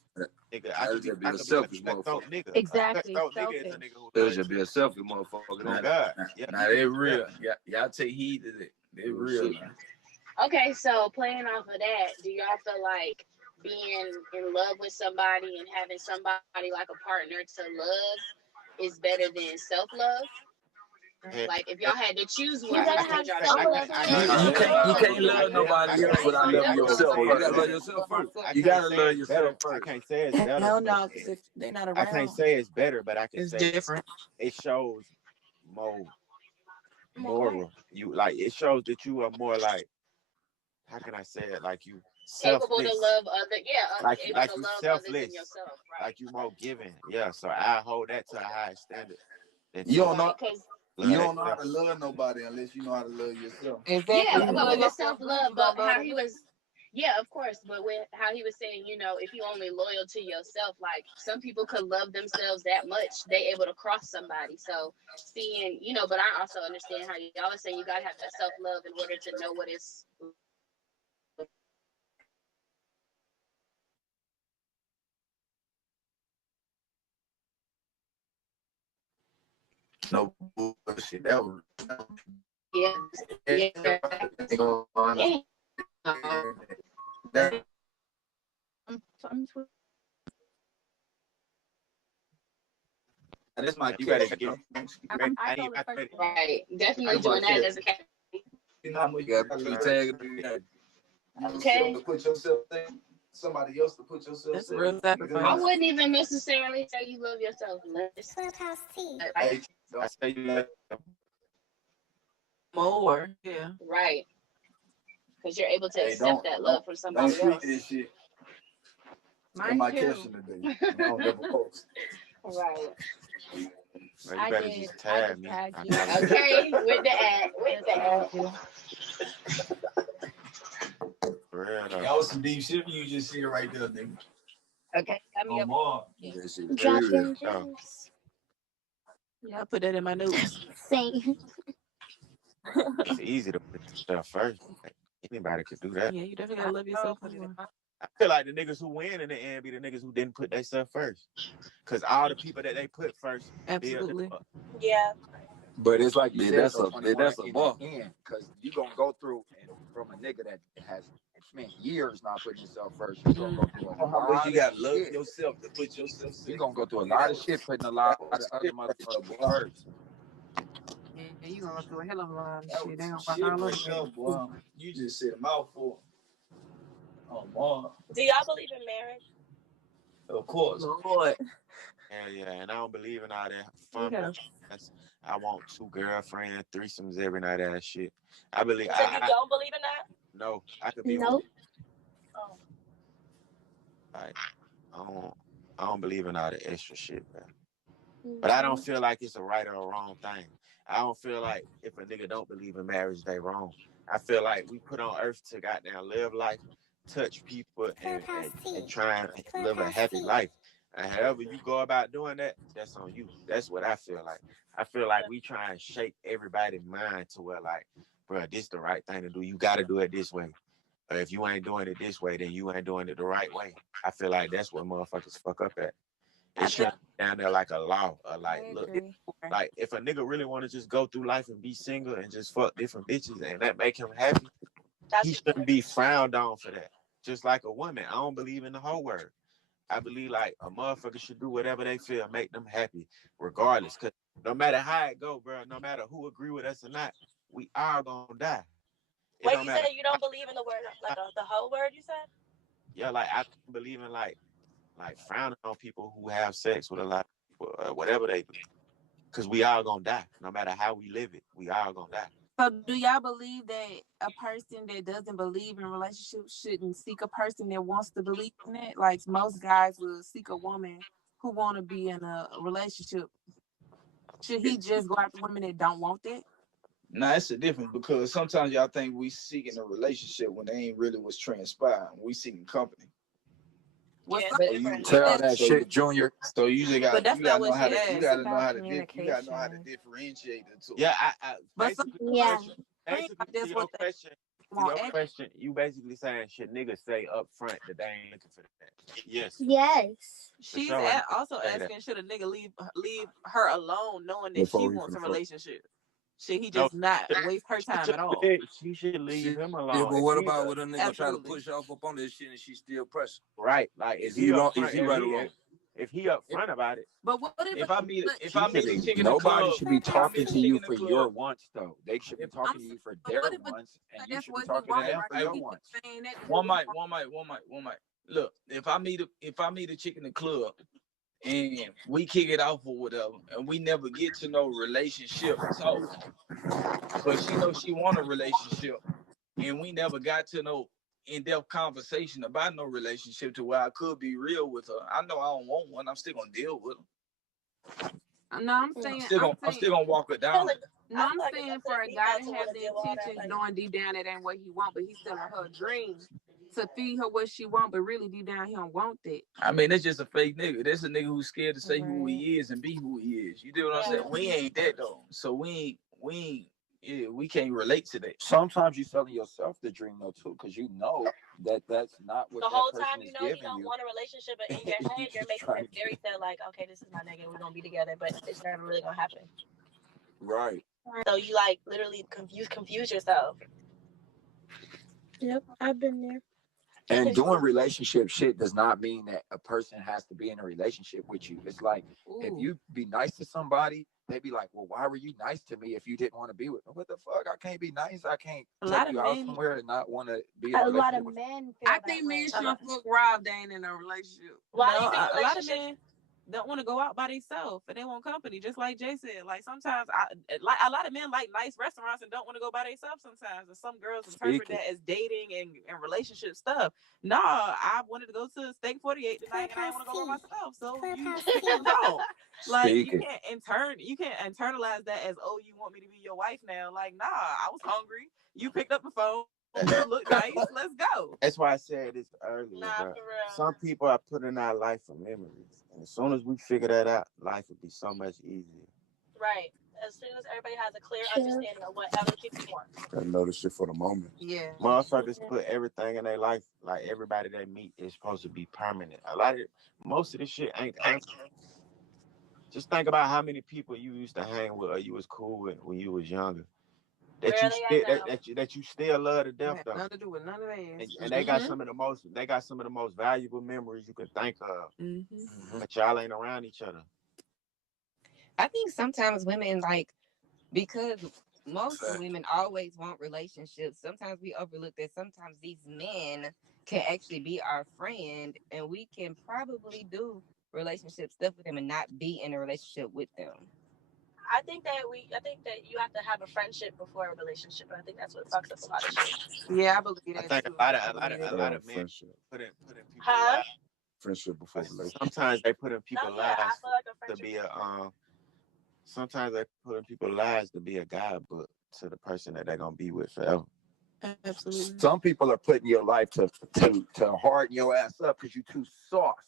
nigga, I could be be a a selfish cutthroat motherfucker. nigga. Exactly, A cutthroat nigga is a selfish. nigga who It'll loves just be you. a selfish motherfucker. Oh Now, God, Now, yeah, now he they is real. selfish. Yeah, y'all take heed to that. They real real shit. now. Okay, so playing off of that, do y'all feel like being in love with somebody and having somebody like a partner to love is better than self-love? And Like, if y'all had to choose You one, gotta which would have y'all self choose? love to You, love you can't you yourself. can't love nobody else without loving yourself Hey, you first. gotta love Man. yourself first. I You can't gotta say love it's yourself better. I first. can't say it's better. Hell But no, because if they're not I can't around, say it's better, but I can it's say different. it shows more moral. You like it shows that you are more like, how can I say it? Like you Able to selfless. love other, Like able like to you love others than selfless. yourself, right? Like you more giving. Yeah. So I hold that to a higher standard than You don't folks know. Because You love don't know how to themselves. love nobody unless you know how to love yourself. Exactly. yeah, If you but love with the yourself good, self-love, you but gonna love how them he good. was, yeah, of course, but with how he was saying, if you only loyal to yourself, like some people could love themselves that much, they able to cross somebody. So seeing, but I also understand how y'all are saying you gotta have that self-love in order to know what is. No bullshit. That was Yeah, yeah, yeah. that, this my You gotta question. get I I told need the my first credit. one. Right, definitely This my doing that question. as a cat. You know how much You you got gotta to love tag yourself Okay. to put yourself in somebody else to put yourself That's a in. real I sacrifice. wouldn't even necessarily say you love yourself less. Clubhouse T. Hey, I say you love More, yeah. Right, because you're able to hey, accept that love from don't somebody tweet else. this shit. That's Mine my too. question today. I don't ever post. Right. Bro, you I better did. just I tag just me. tagged I you. follow you. Okay, with the ad, with Just the tagged ad. you. For real though. That was some deep shit you just said right there, nigga. Okay, got me Oh, up. Mom. That shit Drop very real. them Oh, gems. Yeah, I put that in my notes. Same. it's easy to put yourself first. Like, anybody could do that. Yeah, you definitely gotta love yourself more. I feel like the niggas who win in the end be the niggas who didn't put themselves first. Cause all the people that they put first build them Absolutely. up. Yeah. But it's like you Yeah, said, that's though, a 21 that's a in bar. the end, because you gonna go through and from a nigga that has spent years not putting himself first, you gonna go through a How much lot you of gotta love shit. yourself to put yourself You second. gonna go through a lot of shit putting a lot of other motherfuckers first. Yeah, you gonna go through a hell of a lot of That shit. was They some gonna fuck shit all over right there, you. boy. You just said a mouthful. Oh, Mom. Do y'all believe in marriage? Of course. Lord. Yeah, and I don't believe in all that fun. Yeah. I want 2 girlfriends, threesomes every night. That shit. I believe. You said you don't believe in that? No, I could be with Nope. Oh. like I don't believe in all the extra shit, man. But I don't feel like it's a right or a wrong thing. I don't feel like if a nigga don't believe in marriage, they wrong. I feel like we put on earth to goddamn live life, touch people, and try and live a happy life. And however you go about doing that, that's on you. That's what I feel like. I feel like we try and shape everybody's mind to where like, bro, this the right thing to do. You got to do it this way. Or if you ain't doing it this way, then you ain't doing it the right way. I feel like that's what motherfuckers fuck up at. It should be down there like a law, or like, look, like if a nigga really want to just go through life and be single and just fuck different bitches and that make him happy, he shouldn't be frowned on for that. Just like a woman, I don't believe in the whole word. I believe like a motherfucker should do whatever they feel, make them happy, regardless. Cause no matter how it go, bro, no matter who agree with us or not, we all gonna die. Wait, you said you don't believe in the word, like the whole word you said? Yeah, like I believe in like frowning on people who have sex with a lot of people, whatever they do. Because we all gonna die. No matter how we live it, we all gonna die. So do y'all believe that a person that doesn't believe in relationships shouldn't seek a person that wants to believe in it? Like most guys will seek a woman who want to be in a relationship. Should he just go after women that don't want that? Nah, it's a difference because sometimes y'all think we seeking a relationship when they ain't really what's transpiring. We seeking company. What's Yeah, up? it's different. Tell that shit, Junior. So you just got But that's you not gotta know what how she to asked. you gotta know About how to you gotta know how to communication. differentiate the two. Yeah, I basically Yeah. basically to your question, won't Your act. question, you basically saying should niggas say up front that they ain't looking for that? Yes. Yes. She's sure, I also say that. asking, should a nigga leave her alone, knowing that Before she we wants a finna fuck. relationship? Should he No, just not waste her time at all? she should leave Shit, him yeah, alone. but If what he, about when a nigga try to Absolutely. push off up on this shit and she still pressing? right, like Is if he he up wrong? front, Is he right or wrong? if he up front about it, But what if If I meet but if She I should meet a be. chick in the Nobody club, should be if I talking meet a to chick you in the for club, your wants, though. They should be I'm talking to saying, you for but their what if a wants, and you that's should be what he talking to wants them for right your he wants. saying that one mic. Look, if I meet a chick in the club and we kick it off or whatever, and we never get to no relationship talk, but she knows she want a relationship, and we never got to no in-depth conversation about no relationship to where I could be real with her. I know I don't want one. I'm still gonna deal with her. No, I'm saying I'm still gonna walk her down. no, I'm saying for a guy to have the intentions knowing deep down it ain't what he want, but he's telling her a dream to feed her what she want, but really deep down he don't want that. I mean, that's just a fake nigga. That's a nigga who's scared to say who he is and be who he is. You do what I'm saying? We ain't that though. So we can't relate to that. Sometimes you selling yourself the dream though too, because you know that that's not what The that whole person time is you know you giving don't you. want a relationship, but in your head you're making Trying it very clear, like, okay, this is my nigga, we're gonna be together, but it's never really gonna happen. Right. So you like literally confuse yourself. Yep, I've been there. And doing relationship shit does not mean that a person has to be in a relationship with you. It's like if you be nice to somebody, they be like, well, why were you nice to me if you didn't want to be with me? What the fuck? I can't be nice. I can't take you out somewhere and not want to be in a A lot relationship of with men feel I that think way. men shouldn't fuck Rob. They ain't in a relationship. Why do No, you think a lot of relationships? men don't want to go out by themselves and they want company, just like Jay said. Like sometimes a lot of men like nice restaurants and don't want to go by themselves sometimes. And some girls interpret that as dating and relationship stuff. Nah, I wanted to go to Steak 48 tonight and I didn't want to go by myself. So you don't. Like you can't internalize that as, oh, you want me to be your wife now. Like, nah, I was hungry. You picked up the phone. You look nice. Let's go. that's why I said this earlier, Nah, bro. for real. Some people are put in our life for memories, and as soon as we figure that out, life would be so much easier. Right. As soon as everybody has a clear understanding of what other people want. Gotta know this shit for the moment. Yeah. Motherfuckers put everything in their life, like everybody they meet is supposed to be permanent. Most of this shit ain't permanent. Just think about how many people you used to hang with or you was cool with when you was younger. That Where you are they still at now? that you still love to death Had though. nothing to do with none of that. And they got some of the most valuable memories you can think of. Mm-hmm. But y'all ain't around each other. I think sometimes women because most women always want relationships. Sometimes we overlook that sometimes these men can actually be our friend and we can probably do relationship stuff with them and not be in a relationship with them. I think that you have to have a friendship before a relationship. And I think that's what fucks up a lot of shit. Yeah, I believe I that think too. a lot of men Friendship. put in people Huh? lives. Friendship before relationship. Sometimes they put in people No, yeah, I lives feel like a to friendship. be a sometimes they put in people's lives to be a guidebook to the person that they're gonna be with forever. Absolutely. Some people are putting your life to harden your ass up because you're too soft.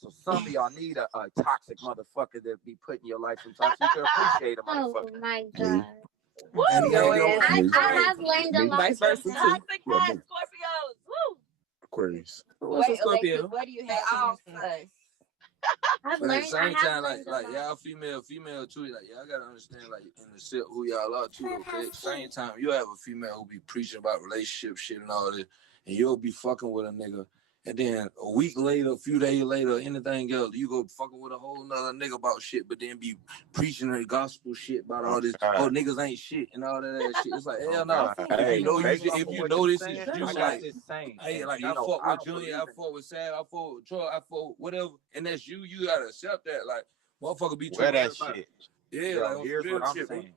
So some of y'all need a toxic motherfucker to be put in your life sometimes so you can appreciate a motherfucker. Oh my god. Woo! I have learned a lot. Vice versa too. Toxic ass Scorpios. Woo! Aquarius. What's a Scorpio? Alexis, what do you have against us? I've But at learned. the same time, like y'all female too, like y'all gotta understand, like in the set who y'all are too. Okay, at the same time, you have a female who be preaching about relationship shit and all this, and you'll be fucking with a nigga, and then a week later, a few days later, anything else, you go fucking with a whole nother nigga about shit, but then be preaching the gospel shit about all this. Oh, niggas ain't shit and all that ass shit. It's like hell no. Hey, If you know this is you, like. Hey, Like I fuck with Junior, I fuck with Sam, I fuck with Troy, I fuck with whatever, and that's you. You gotta accept that. Like motherfucker be Wear trying that to shit. Yeah, Yo, like here's what I'm shit, saying.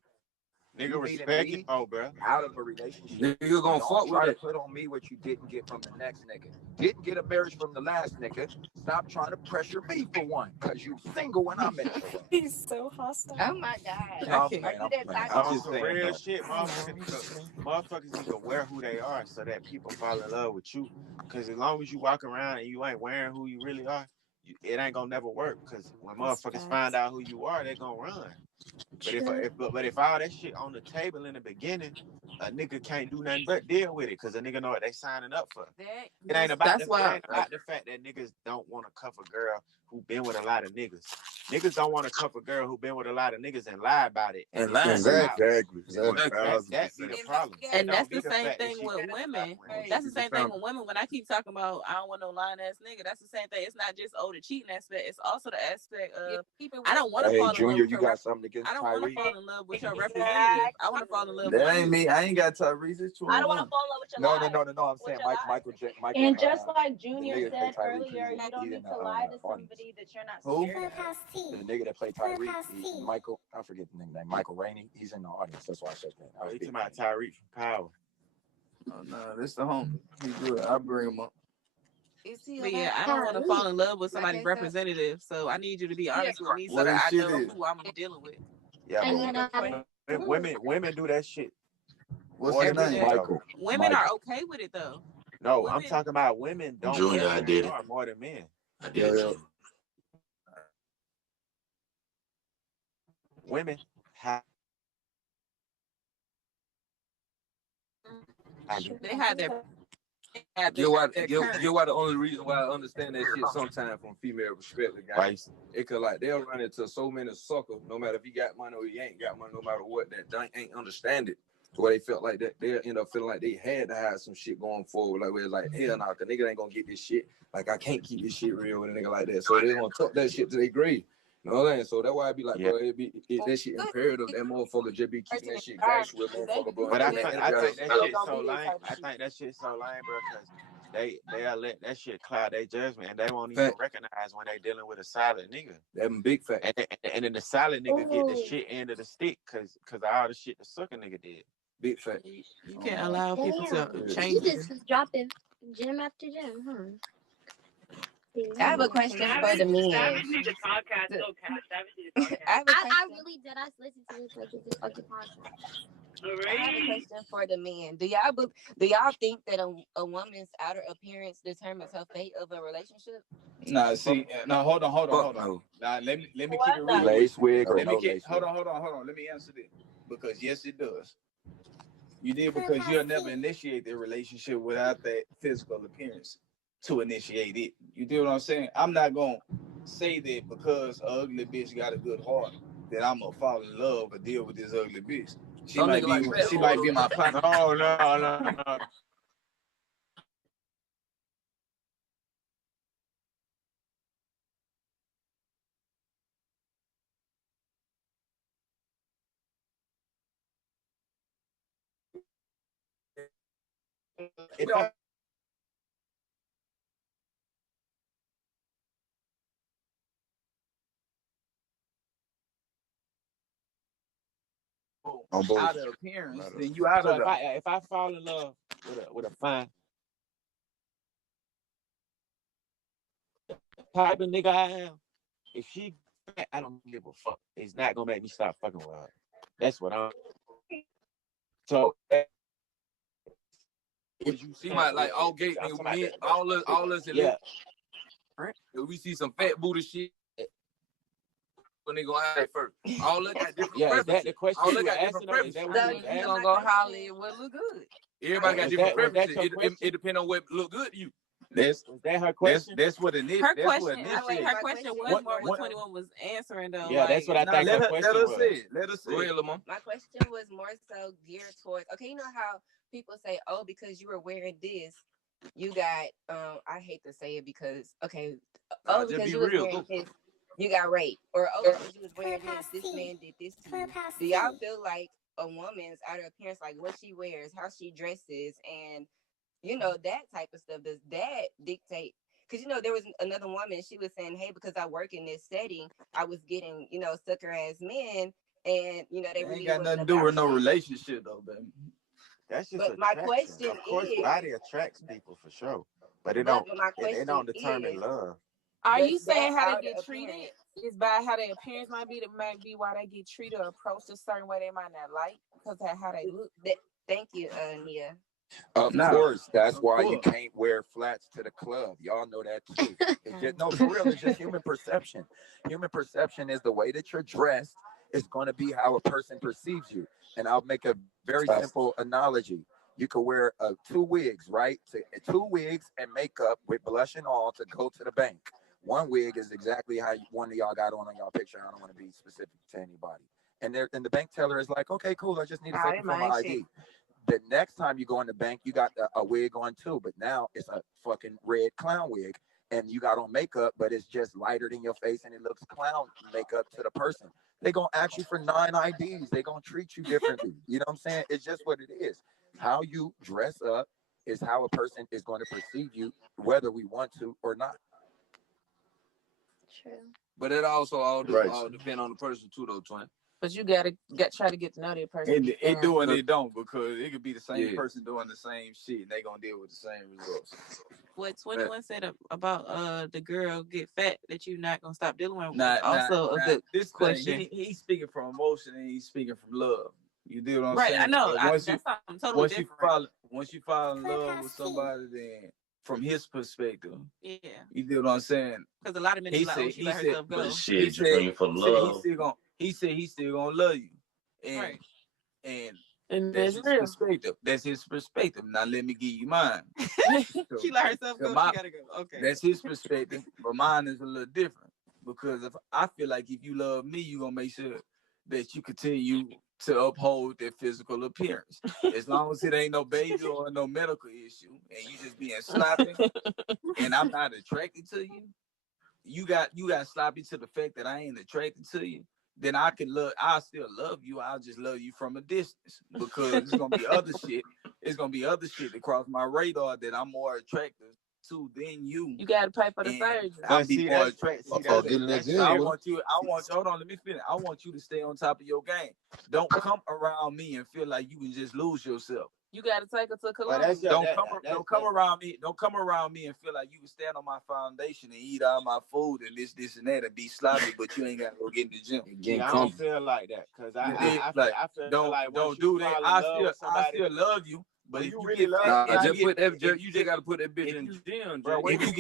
Nigga, You needed respect me it, oh, bro. out of a relationship. Nigga gonna Don't fuck try with to it. put on me what you didn't get from the next nigga. Didn't get a marriage from the last nigga. Stop trying to pressure me for one, cause you single when I met you. He's so hostile. Oh my God. No, I'm Are playing, you I'm that playing. toxic? I'm just Some saying, real though. shit, motherfuckers need to wear who they are so that people fall in love with you. Because as long as you walk around and you ain't wearing who you really are, it ain't gonna never work. Because when motherfuckers find out who you are, they gonna run. But if all that shit on the table in the beginning, a nigga can't do nothing but deal with it because a nigga know what they signing up for. It ain't That's about that's it why. ain't about the fact that niggas don't want to cuff a girl who been with a lot of niggas. Niggas don't want to cuff a girl who been with a lot of niggas and lie about it And then lie cuff her about out. Exactly. That be the 1000%. problem. It And that's don't be the the same fact that thing she with women. That's the same thing with women. When I keep talking about I don't want no lying ass nigga, that's the same thing. It's not just the cheating aspect. It's also the aspect of I don't want to Hey, fall in love Junior, with you your got something against I don't want to Tyreek? fall in love with your representative. I want to fall in love with That ain't you. me. I ain't got Tyrese. It's I don't want 21. to fall in love with your No. lies. I'm saying With your Michael, lies. Michael, And just like the Junior nigga that said played Tyreek, earlier, you don't he's need in the to lie to audience. somebody that you're not Who? scared of. The nigga that played Tyreek, Michael, I forget the name, Michael Rainey. He's in the audience. That's why I said that. I was You being talking about Tyreek from Power. Oh, no, this the homie. He good. I'll bring him up. Is he But on yeah, that? I don't want to fall in love with Like somebody's I said, representative. So I need you to be honest with me so What that his I shit know is? who I'm dealing with. Yeah, but women do that shit more than men. Michael. Women are okay with it though. No, I'm talking about women don't Junior, I open did the it. door more than men. I did it. Women have They had their Get why the only reason why I understand that shit sometimes from female perspective, guys. It could like they'll run into so many suckers, no matter if you got money or you ain't got money, no matter what, that they ain't understand it. So where they felt like that, they'll end up feeling like they had to have some shit going forward. Like where it's like, hell nah, the nigga ain't gonna get this shit. Like I can't keep this shit real with a nigga like that. So they gonna tuck that shit to their grave. You know what I'm saying? So that's why I be like, bro, that shit imperative. That motherfucker just be keeping that shit gangster with motherfucker, bro. But I think that shit so lame. I think that shit so lame, bro, because they'll let that shit cloud their judgment and they won't even recognize when they dealing with a solid nigga. Them big fact. And then the solid nigga get the shit end of the stick because of all the shit the sucker nigga did. Big fact. You can't allow people to Damn. change You you. just dropping gym after gym, huh? I have a question for the men. Savage needs a podcast. So Savage needs a podcast. I really did. I listen to this like it's a fucking podcast. I have a question for the men. Do y'all think that a woman's outer appearance determines her fate of a relationship? Nah, see, no, hold on. Nah, let me keep it real. Lace wig or Let me no keep, lace hold wig? on. Let me answer this. Because yes, it does. You did because you'll never initiate the relationship without that physical appearance to initiate it. You do what I'm saying? I'm not gonna say that because an ugly bitch got a good heart that I'm gonna fall in love or deal with this ugly bitch. She might be my partner. No. Out of appearance, then you out So of the. if I fall in love with a fine type of nigga I am, if she fat, I don't give a fuck. It's not gonna make me stop fucking with her. That's what I'm. So If you see my like all gay nigga, men, all us in yeah. If we see some fat booty shit, when they gonna have it first. All that got different Yeah, is that preferences. the question All you that were got asking? different Or is preferences. that what you was You asking? gonna go holler at what look good. Everybody got Was different that preferences. your It question? depends on what look good to you. Was that her question? That's what it is. Her That's question, what I think initiates. her question was more what 21 was answering though. Yeah, that's what I think her question was. Let us say Go ahead, Lamar. My question was more so geared towards, okay, you know how people say, oh, because you were wearing this, you got, I hate to say it because, okay, oh, just because be you was real. wearing this, you got raped. Or, oh, because you was wearing this man did this to you. Do y'all feel like a woman's outer appearance, like what she wears, how she dresses, and, you know, that type of stuff, does that dictate? Because, you know, there was another woman, she was saying, hey, because I work in this setting, I was getting, you know, sucker ass men, and, you know, they really ain't got wasn't nothing to do about with no that. relationship, though, baby. That's just But my attraction. question Of course, is, body attracts people for sure, but it but don't. my It question don't determine is, love. Are you does saying that how outer they get treated appearance, is by how their appearance might be? That might be why they get treated or approached a certain way they might not like because of how they look. thank you, Nia. Of Nah, course, that's of why you course. can't wear flats to the club. Y'all know that too. It's just no, for real. It's just human perception. Human perception is the way that you're dressed It's going to be how a person perceives you. And I'll make a very simple analogy. You could wear 2 wigs, right? 2 wigs and makeup with blush and all to go to the bank. One wig is exactly how one of y'all got on y'all picture. I don't want to be specific to anybody. And the bank teller is like, okay, cool. I just need a second for my ID. The next time you go in the bank, you got a wig on too, but now it's a fucking red clown wig, and you got on makeup, but it's just lighter than your face, and it looks clown makeup to the person. They're gonna ask you for 9 IDs. They're gonna treat you differently. You know what I'm saying? It's just what it is. How you dress up is how a person is going to perceive you, whether we want to or not. True. But it also all depend on the person too, though, twin. But you gotta try to get to know that person. It do and it don't, because it could be the same person doing the same shit and they gonna deal with the same results. What 21 said about the girl get fat that you're not gonna stop dealing with. Good this question. He's speaking from emotion and he's speaking from love. You do what I'm right, saying? I know. Once that's something totally different. Once you fall in love with somebody, then from his perspective, yeah, you do what I'm saying? Because a lot of men be like, oh, she let herself go. But shit, you bring for love. He said he's still gonna love you, and that's his perspective. That's his perspective. Now let me give you mine. She let herself go. She gotta go. Okay, that's his perspective, but mine is a little different, because if I feel like if you love me, you gonna make sure that you continue to uphold their physical appearance, as long as it ain't no baby or no medical issue, and you just being sloppy, and I'm not attracted to you. You got sloppy to the fact that I ain't attracted to you. Then I'll still love you. I'll just love you from a distance, because it's gonna be other shit. It's gonna be other shit that cross my radar that I'm more attractive to than you. You gotta pay for the surgery. I'll be more attracted. I want you. Hold on. Let me finish. I want you to stay on top of your game. Don't come around me and feel like you can just lose yourself. You gotta take her to Columbus. Don't come around me. Don't come around me and feel like you can stand on my foundation and eat all my food and this and that and be sloppy, but you ain't gotta go get in the gym. I don't feel like that, because I feel like don't do that. I still love you. But if you really love, you just gotta put that bitch in the gym, bro. When you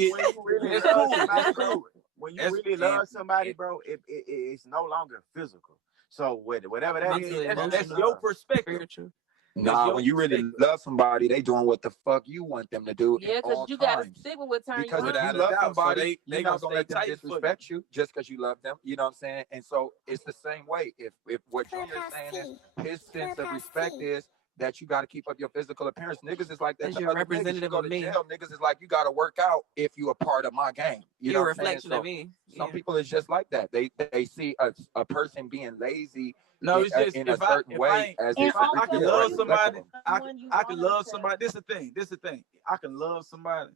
really love somebody, bro, it's no longer physical. So whatever that is, that's your perspective. Nah, when you really love somebody, they doing what the fuck you want them to do. Yeah, because you gotta stick with what turn because you on. if you love somebody, they not gonna let them disrespect you just because you love them. You know what I'm saying? And so it's the same way. If what you're saying is his sense of respect is that you got to keep up your physical appearance. Niggas is like that. You're representative of me. Jail. Niggas is like, you got to work out if you a part of my game. You're a reflection of me. Some people is just like that. They see a person being lazy. No, it's just in a certain way. If I can love somebody, I can love somebody. This is the thing. I can love somebody,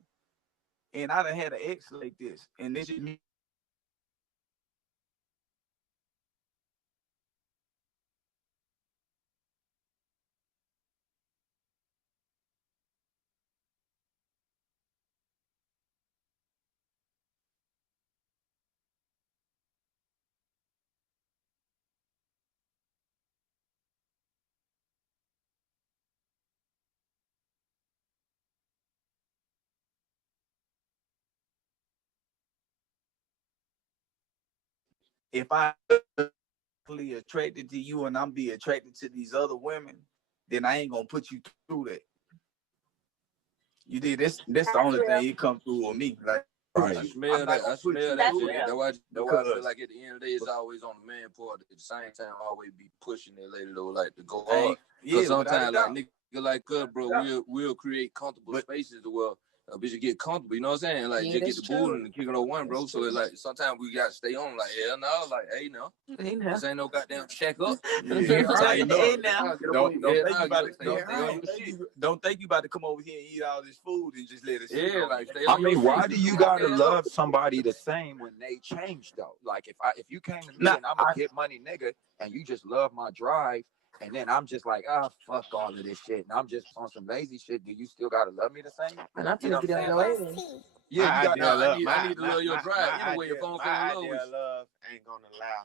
and I done had an ex like this, and this is me. If I attracted to you and I'm be attracted to these other women, then I ain't gonna put you through that. You did this. That's the only thing you come through with me. Like, I smell that. I smell that shit. That's why I feel like at the end of the day, it's always on the man part. At the same time, always be pushing that lady though, like to go hard. Because sometimes, like nigga like us, bro, we'll create comfortable spaces to where a bitch get comfortable, you know what I'm saying? Like, just get the ball and kick it on one, bro. So it's like sometimes we gotta stay on, like, hell no, like, hey, no, this ain't no goddamn check up. Don't think you about to come over here and eat all this food and just let us. Yeah, like, I mean, why do you gotta love somebody the same when they change though? Like, if you came to me and I'm a get money nigga and you just love my drive. And then I'm just like, fuck all of this shit. And I'm just on some lazy shit. Do you still gotta love me the same? And I'm gonna get on your way. Yeah, I need to love your drive. Anyway, if I'm feeling love ain't gonna allow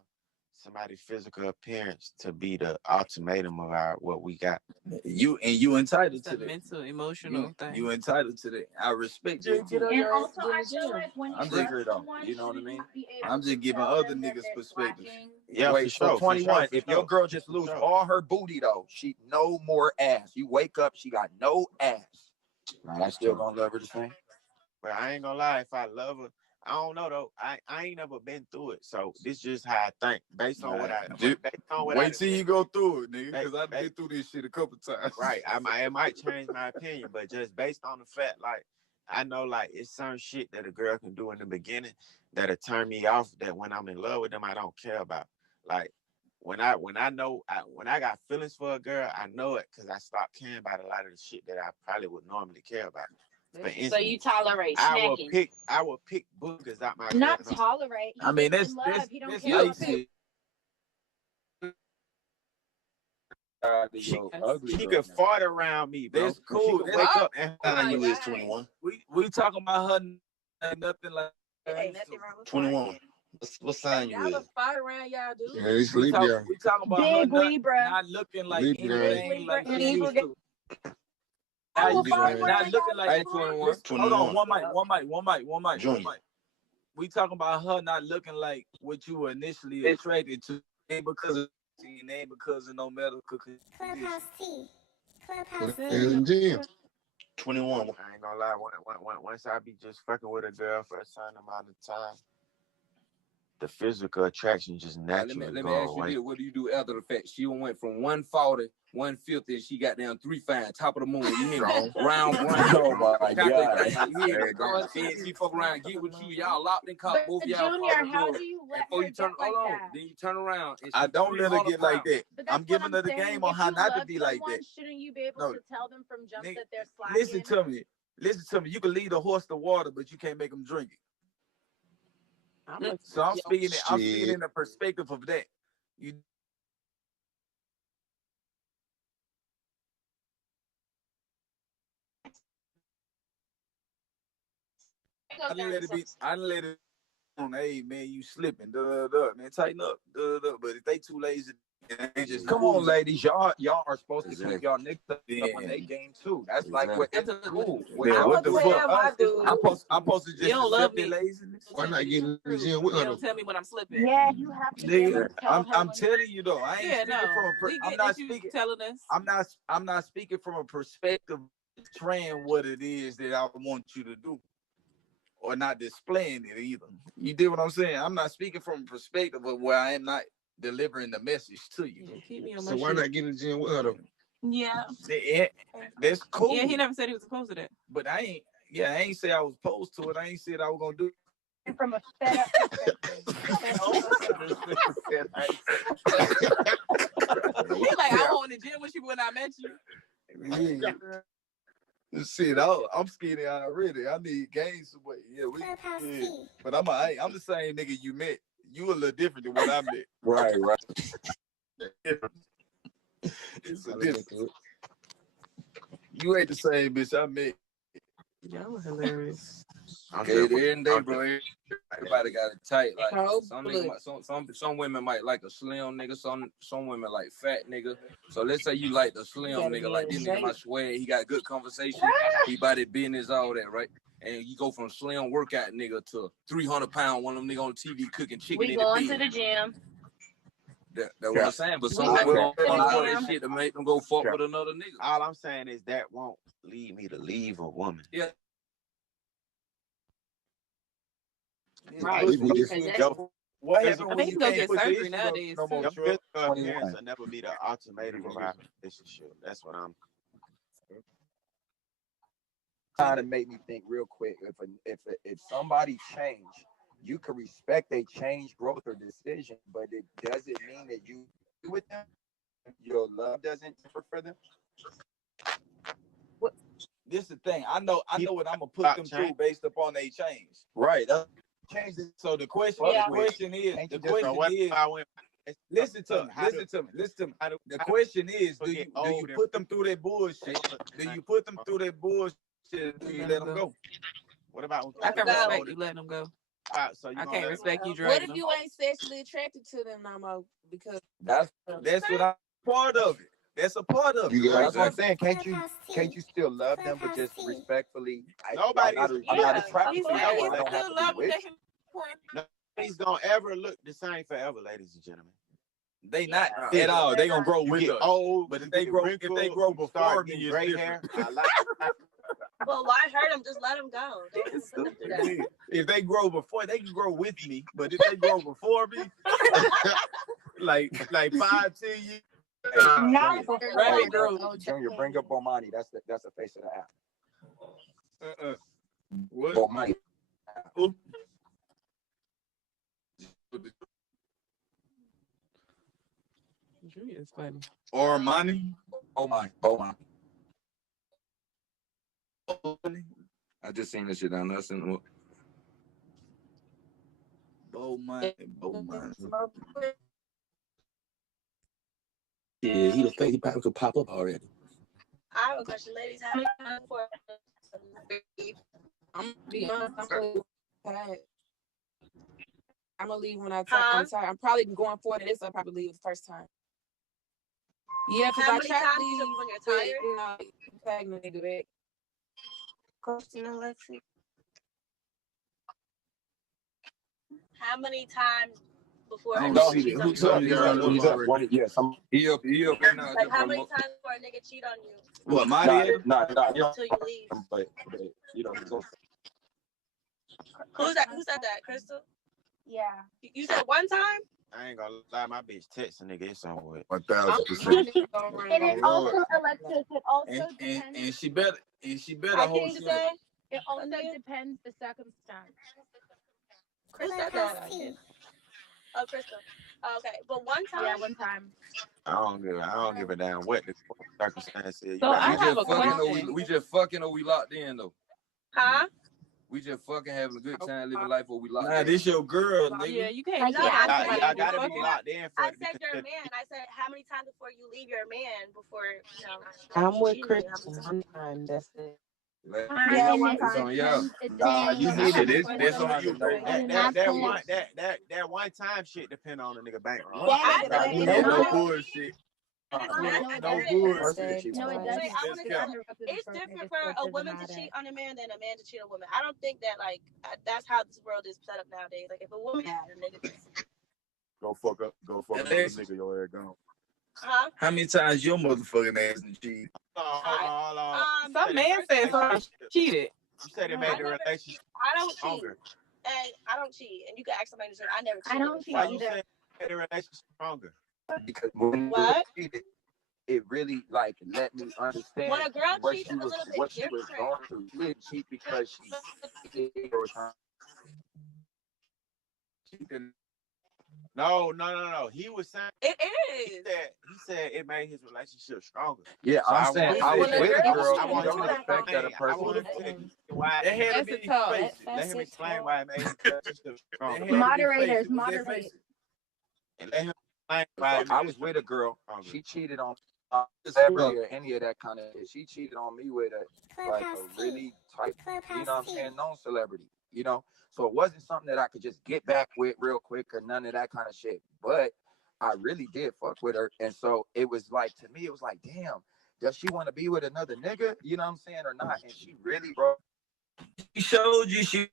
somebody's physical appearance to be the ultimatum of our what we got. You entitled It's to a that. mental, emotional thing. You entitled to that. I respect Just that get too. on And your ass also, in I the feel gym. like when you I'm trust just, someone, you know what I shouldn't mean? you be able I'm to just giving tell other them that niggas they're perspectives. slacking? Yeah, Wait, for so sure. 21, if your sure. girl just lose sure. all her booty though, she no more ass. You wake up, she got no ass. Now you still gonna love her the same? But I ain't gonna lie, if I love her, I don't know though. I ain't never been through it, so this just how I think based on what I based on what I Wait till you go through it, nigga, because I've been through this shit a couple times. Right, it might change my opinion, but just based on the fact, like I know, like it's some shit that a girl can do in the beginning that'll turn me off. That when I'm in love with them, I don't care about. Like when I got feelings for a girl, I know it because I stopped caring about a lot of the shit that I probably would normally care about. For instance, So you tolerate snacking. I will pick boogers out my Not girl's- tolerate. I mean, He's in love. He don't care about shit. She could fart around me, bro. That's cool. She could wake up and you is 21. We talking about her ain't nothing like Ain't nothing wrong with 21. What sign you y'all is? a fight around y'all, dude. Yeah, it's We Libya. talking about Big her Libra. not looking like Libya. anything like she Libra. used to. I will Libya. fight Not wherever looking y'all like live. 21. Hold on, one mic. Junior. We talking about her not looking like what you were initially attracted to. Ain't because of ain't because of no medical condition. Clubhouse T. Clubhouse And Jim. 21. I ain't gonna lie. Once I be just fucking with a girl for a certain amount of time, the physical attraction just naturally Let me go ask you away. this: what do you do after the fact? She went from 140, 150, and she got down 3 top of the moon. You hear me? Round one. Oh my God. You hear me? Then she fuck around, and get with you. Y'all locked in cop. But Both of y'all Junior, fall in how love. do you And let before her you turn, get like hold on. that? Then you turn around. And I she don't let her 300 get like pounds. that. But that's I'm giving what her the saying. game on If how you not to love be like someone, that. shouldn't you be able No, to tell them from jump nigga, that they're slacking? listen to me. You can lead a horse to water, but you can't make him drink it. So I'm speaking in the perspective of that. You I didn't let it on, hey man, you slipping, man, tighten up, But if they too lazy, they just Come on, ladies. Y'all are supposed to keep y'all niggas up on Yeah. their game too. That's like what it's cool. Yeah, what the fuck? I'm supposed to You just don't love accept their me. laziness. Why not get in the gym You with her? don't tell me when I'm slipping. Yeah, you have to be able Nigga, to tell her I'm when telling you though, I ain't Yeah, speaking no. from a We I'm get not that you speaking telling us. I'm not speaking from a perspective of portraying what it is that I want you to do. Or not displaying it either. You did what I'm saying? I'm not speaking from a perspective of where I am not delivering the message to you. Yeah, keep me on So my why shit. not get in the gym with her though? Yeah. That's cool. Yeah, he never said he was opposed to that. But I ain't say I was opposed to it. I ain't said I was gonna do it. from a fed up perspective. He like, I was in the gym with you when I met you. Shit, I'm skinny already. I need gains some weight. Yeah, but I'm the same nigga you met. You a little different than what I met. Right. It's a difference. You ain't the same bitch I met. Y'all were hilarious. Okay, at the end of the day, bro, everybody got it tight. Like some women might like a slim nigga, some women like fat nigga. So let's say you like the slim nigga, like this nigga, my swag, he got good conversation, he about his business, all that, right? And you go from slim workout nigga to 300-pound one of them nigga on TV cooking chicken We in the going bed. to the gym. That's what I'm saying. But some We women going don't to the want gym. that shit to make them go fuck with another nigga. All I'm saying is that won't lead me to leave a woman. Yeah. Right. What I happened when think you you go can't get put your surgery issues nowadays no more, Your Trump? physical appearance will never be the ultimatum of our relationship. That's what I'm. Kind of made me think real quick. If somebody change, you can respect a change, growth, or decision, but it doesn't mean that you agree with them. Your love doesn't differ for them. This is the thing. I know what I'm gonna put them through based upon their change. Right. Change. So the question is, listen to me. The question is, do you put them through that bullshit? Do you put them through that bullshit? Do you let them go? What about I can respect you letting them go. So you I gonna can't let respect you What dragging if them. you ain't sexually attracted to them no more? Because That's what I'm part of it. That's a part of it. You Right That's what I'm there. saying. Can't you still love them, but just respectfully? I'm nobody's not Yeah. attracted He to said them, he so I don't have still to be love them. with They you. can nobody's gonna ever look the same forever, ladies and gentlemen. They not Yeah. at all. They gonna grow You with get us. old, But you if they get grow wrinkled, before start me, getting it's gray different. hair. I like But why hurt them? Just let them go. Don't put them through that. If they grow before, they can grow with me. But if they grow before me, like 5, 10 years. Not Junior, bring up Bomani. That's the face of the app. What? Bomani. Who? Junior is funny. Or money? Bomani. I just seen this shit down there. Bomani. Yeah, he the fake. He probably could pop up already. I have a question, ladies. How many times before? I'm gonna be honest, I'm gonna leave when I Huh? I'm sorry. I'm probably going forward to this. I'll probably leave the first time. Yeah, because How I many tried times to leave when you're with, tired? you know, tagging the nigga back. Question, Alexis. How many times before I a don't nigga see cheats that. on Who told me you? that? Yeah, some. He up right now. Like how many times before a nigga cheat on you What, my Nah, until you leave? but you know, so Who's that? Who said that? Crystal? Yeah. You said one time? I ain't gonna lie, my bitch text a nigga. It's on with 1,000%. And it also, Alexis, it also depends. And she better I hold came to shit. say. It also depends the circumstance. Chris said that. Oh, Crystal. Oh, okay, but one time. Yeah, one time. I don't give a damn what the circumstance is. So I have a question. We just fucking or we locked in though. Huh? We just fucking having a good time living life or we locked Nah, in. this your girl, nigga. Yeah, you can't. No, I said Y'all gotta be locked in for I it. said your man. I said how many times before you leave your man before you know. I'm with cheating Chris. on you? One time. That's it. Yeah, and It's on y'all. You need it. This on you, bro. That one time shit depend on the nigga bankroll. No bullshit. No bullshit. No, it doesn't. Wait, I want to. It's different for a woman to cheat on a man than a man to cheat on a woman. I don't think that like that's how this world is set up nowadays. Like if a woman had a nigga, Go fuck another nigga, your ass gone. huh? How many times your motherfucking ass and cheat? Hold on. Some man said somebody cheated. You said it made the relationship I don't cheat, stronger. and I don't cheat. And you can ask somebody to say I never cheated. I don't cheat Why you either. saying it made the relationship stronger? because when What? it really like let me understand When a girl what cheats, she it's a was little bit what she was different. going through. She didn't cheat because No. He was saying It he is. said it made his relationship stronger. Yeah, So I'm saying I was When a with a girl girl. cheats, You don't it's expect that a I person. want to why That had to That's be a tough. face. let him explain why it made his relationship stronger. Moderators, moderate. And let him explain why I was with a girl. She cheated on or any of that kind of shit. She cheated on me with a really tight, you know what I'm saying, known celebrity, you know. So it wasn't something that I could just get back with real quick or none of that kind of shit. But I really did fuck with her. And so it was like, to me, it was like, damn, does she want to be with another nigga? You know what I'm saying, or not? And she really broke. She showed you she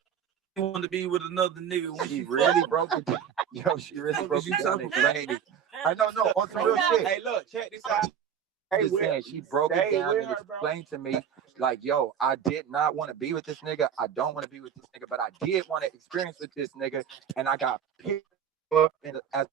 wanted to be with another nigga when she really broke it down. Yo, she really broke it down and explained it. I know, no, on some real shit. Hey, look, check this out. I'm just saying, she broke it down and explained to me, like, yo, I did not want to be with this nigga. I don't want to be with this nigga, but I did want to experience with this nigga, and I got picked up as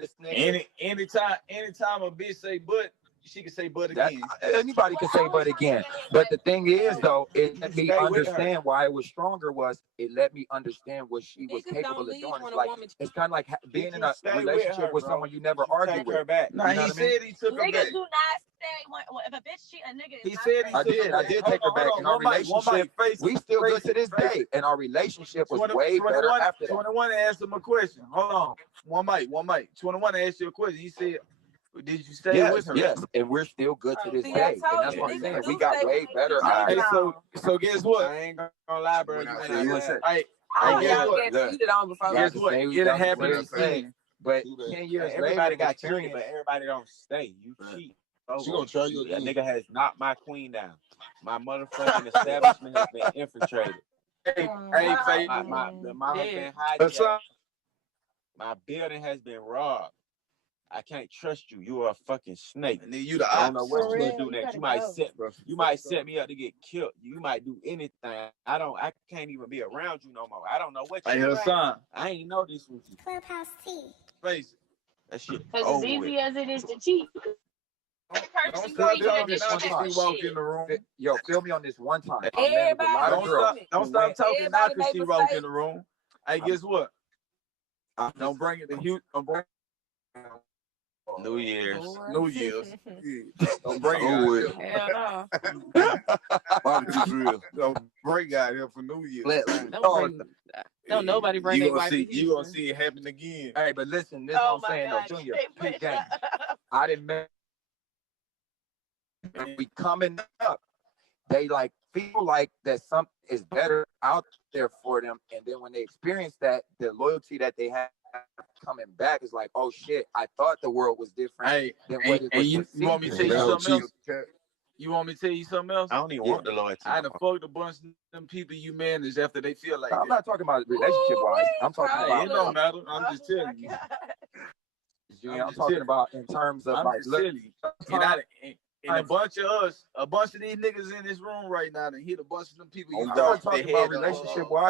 this nigga. Anytime a bitch say but, she can say but again. Anybody can say but again. But the thing is, though, it let me understand why it was stronger. It let me understand what she was capable of doing. It's like it's kind of like being in a relationship with someone you never argue with. Nah, he said he took her back. Niggas do not stay if a bitch cheat a nigga. He said I did take her back. In our relationship, we still good to this day. And our relationship was way better after that. 21 asked him a question. Hold on. One mic. 21 asked you a question. He said, did you stay with her? Yes, and we're still good to this day. And that's what I'm saying. We got way better. Hey, so guess what? I ain't gonna lie, bro. All guess y'all what? get cheated on before. Guess what? It happens again. But Hey, 10 years everybody later, got experience. cheated, but everybody don't stay. You cheat. She gonna try you That again. nigga has knocked my queen down. My motherfucking establishment has been infiltrated. Hey, My Faith. house been What's hijacked. up? My building has been robbed. I can't trust you. You are a fucking snake. And then you the I don't know ops. what For you real, gonna do you next. gotta You might go. set, set me up to get killed. You might do anything. I can't even be around you no more. I don't know what Hey, you do. Hassan. I ain't know this with you. Clubhouse T. Face. That shit Because as over easy with. as it is to cheat, Don't you stop ain't gonna talking just after talk she walk shit. in the room. Yo, feel me on this one time. I managed a Everybody lot of Don't girls. stop. Don't stop talking Everybody after make she walk in mistakes. the room. Hey, guess what? Don't bring it to Houston. Don't bring New Year's. New Year's. Don't bring it Oh, out with here. Hell no. barbecue grill. Don't bring it out here for New Year's. Don't nobody bring You their gonna wife see. to You gonna Houston. see it happen again. Hey, but listen, this Oh is what my I'm saying God, though, Junior. they Peak put game. that- I didn't make we coming up. They like feel like that something is better out there for them, and then when they experience that, the loyalty that they have coming back is like, oh shit, I thought the world was different Hey, than what it and was. you want me to tell you something else? You want me to tell you something else? I don't even want the loyalty. I done fucked a bunch of them people you manage after they feel like I'm that. not talking about relationship wise. I'm talking Hey, about it don't matter. I'm just telling you. Junior, I'm talking about in terms of I'm like just telling you. And a bunch of us, a bunch of these niggas in this room right now, done hit a bunch of them people. I'm You not thought talking they about had relationship wise.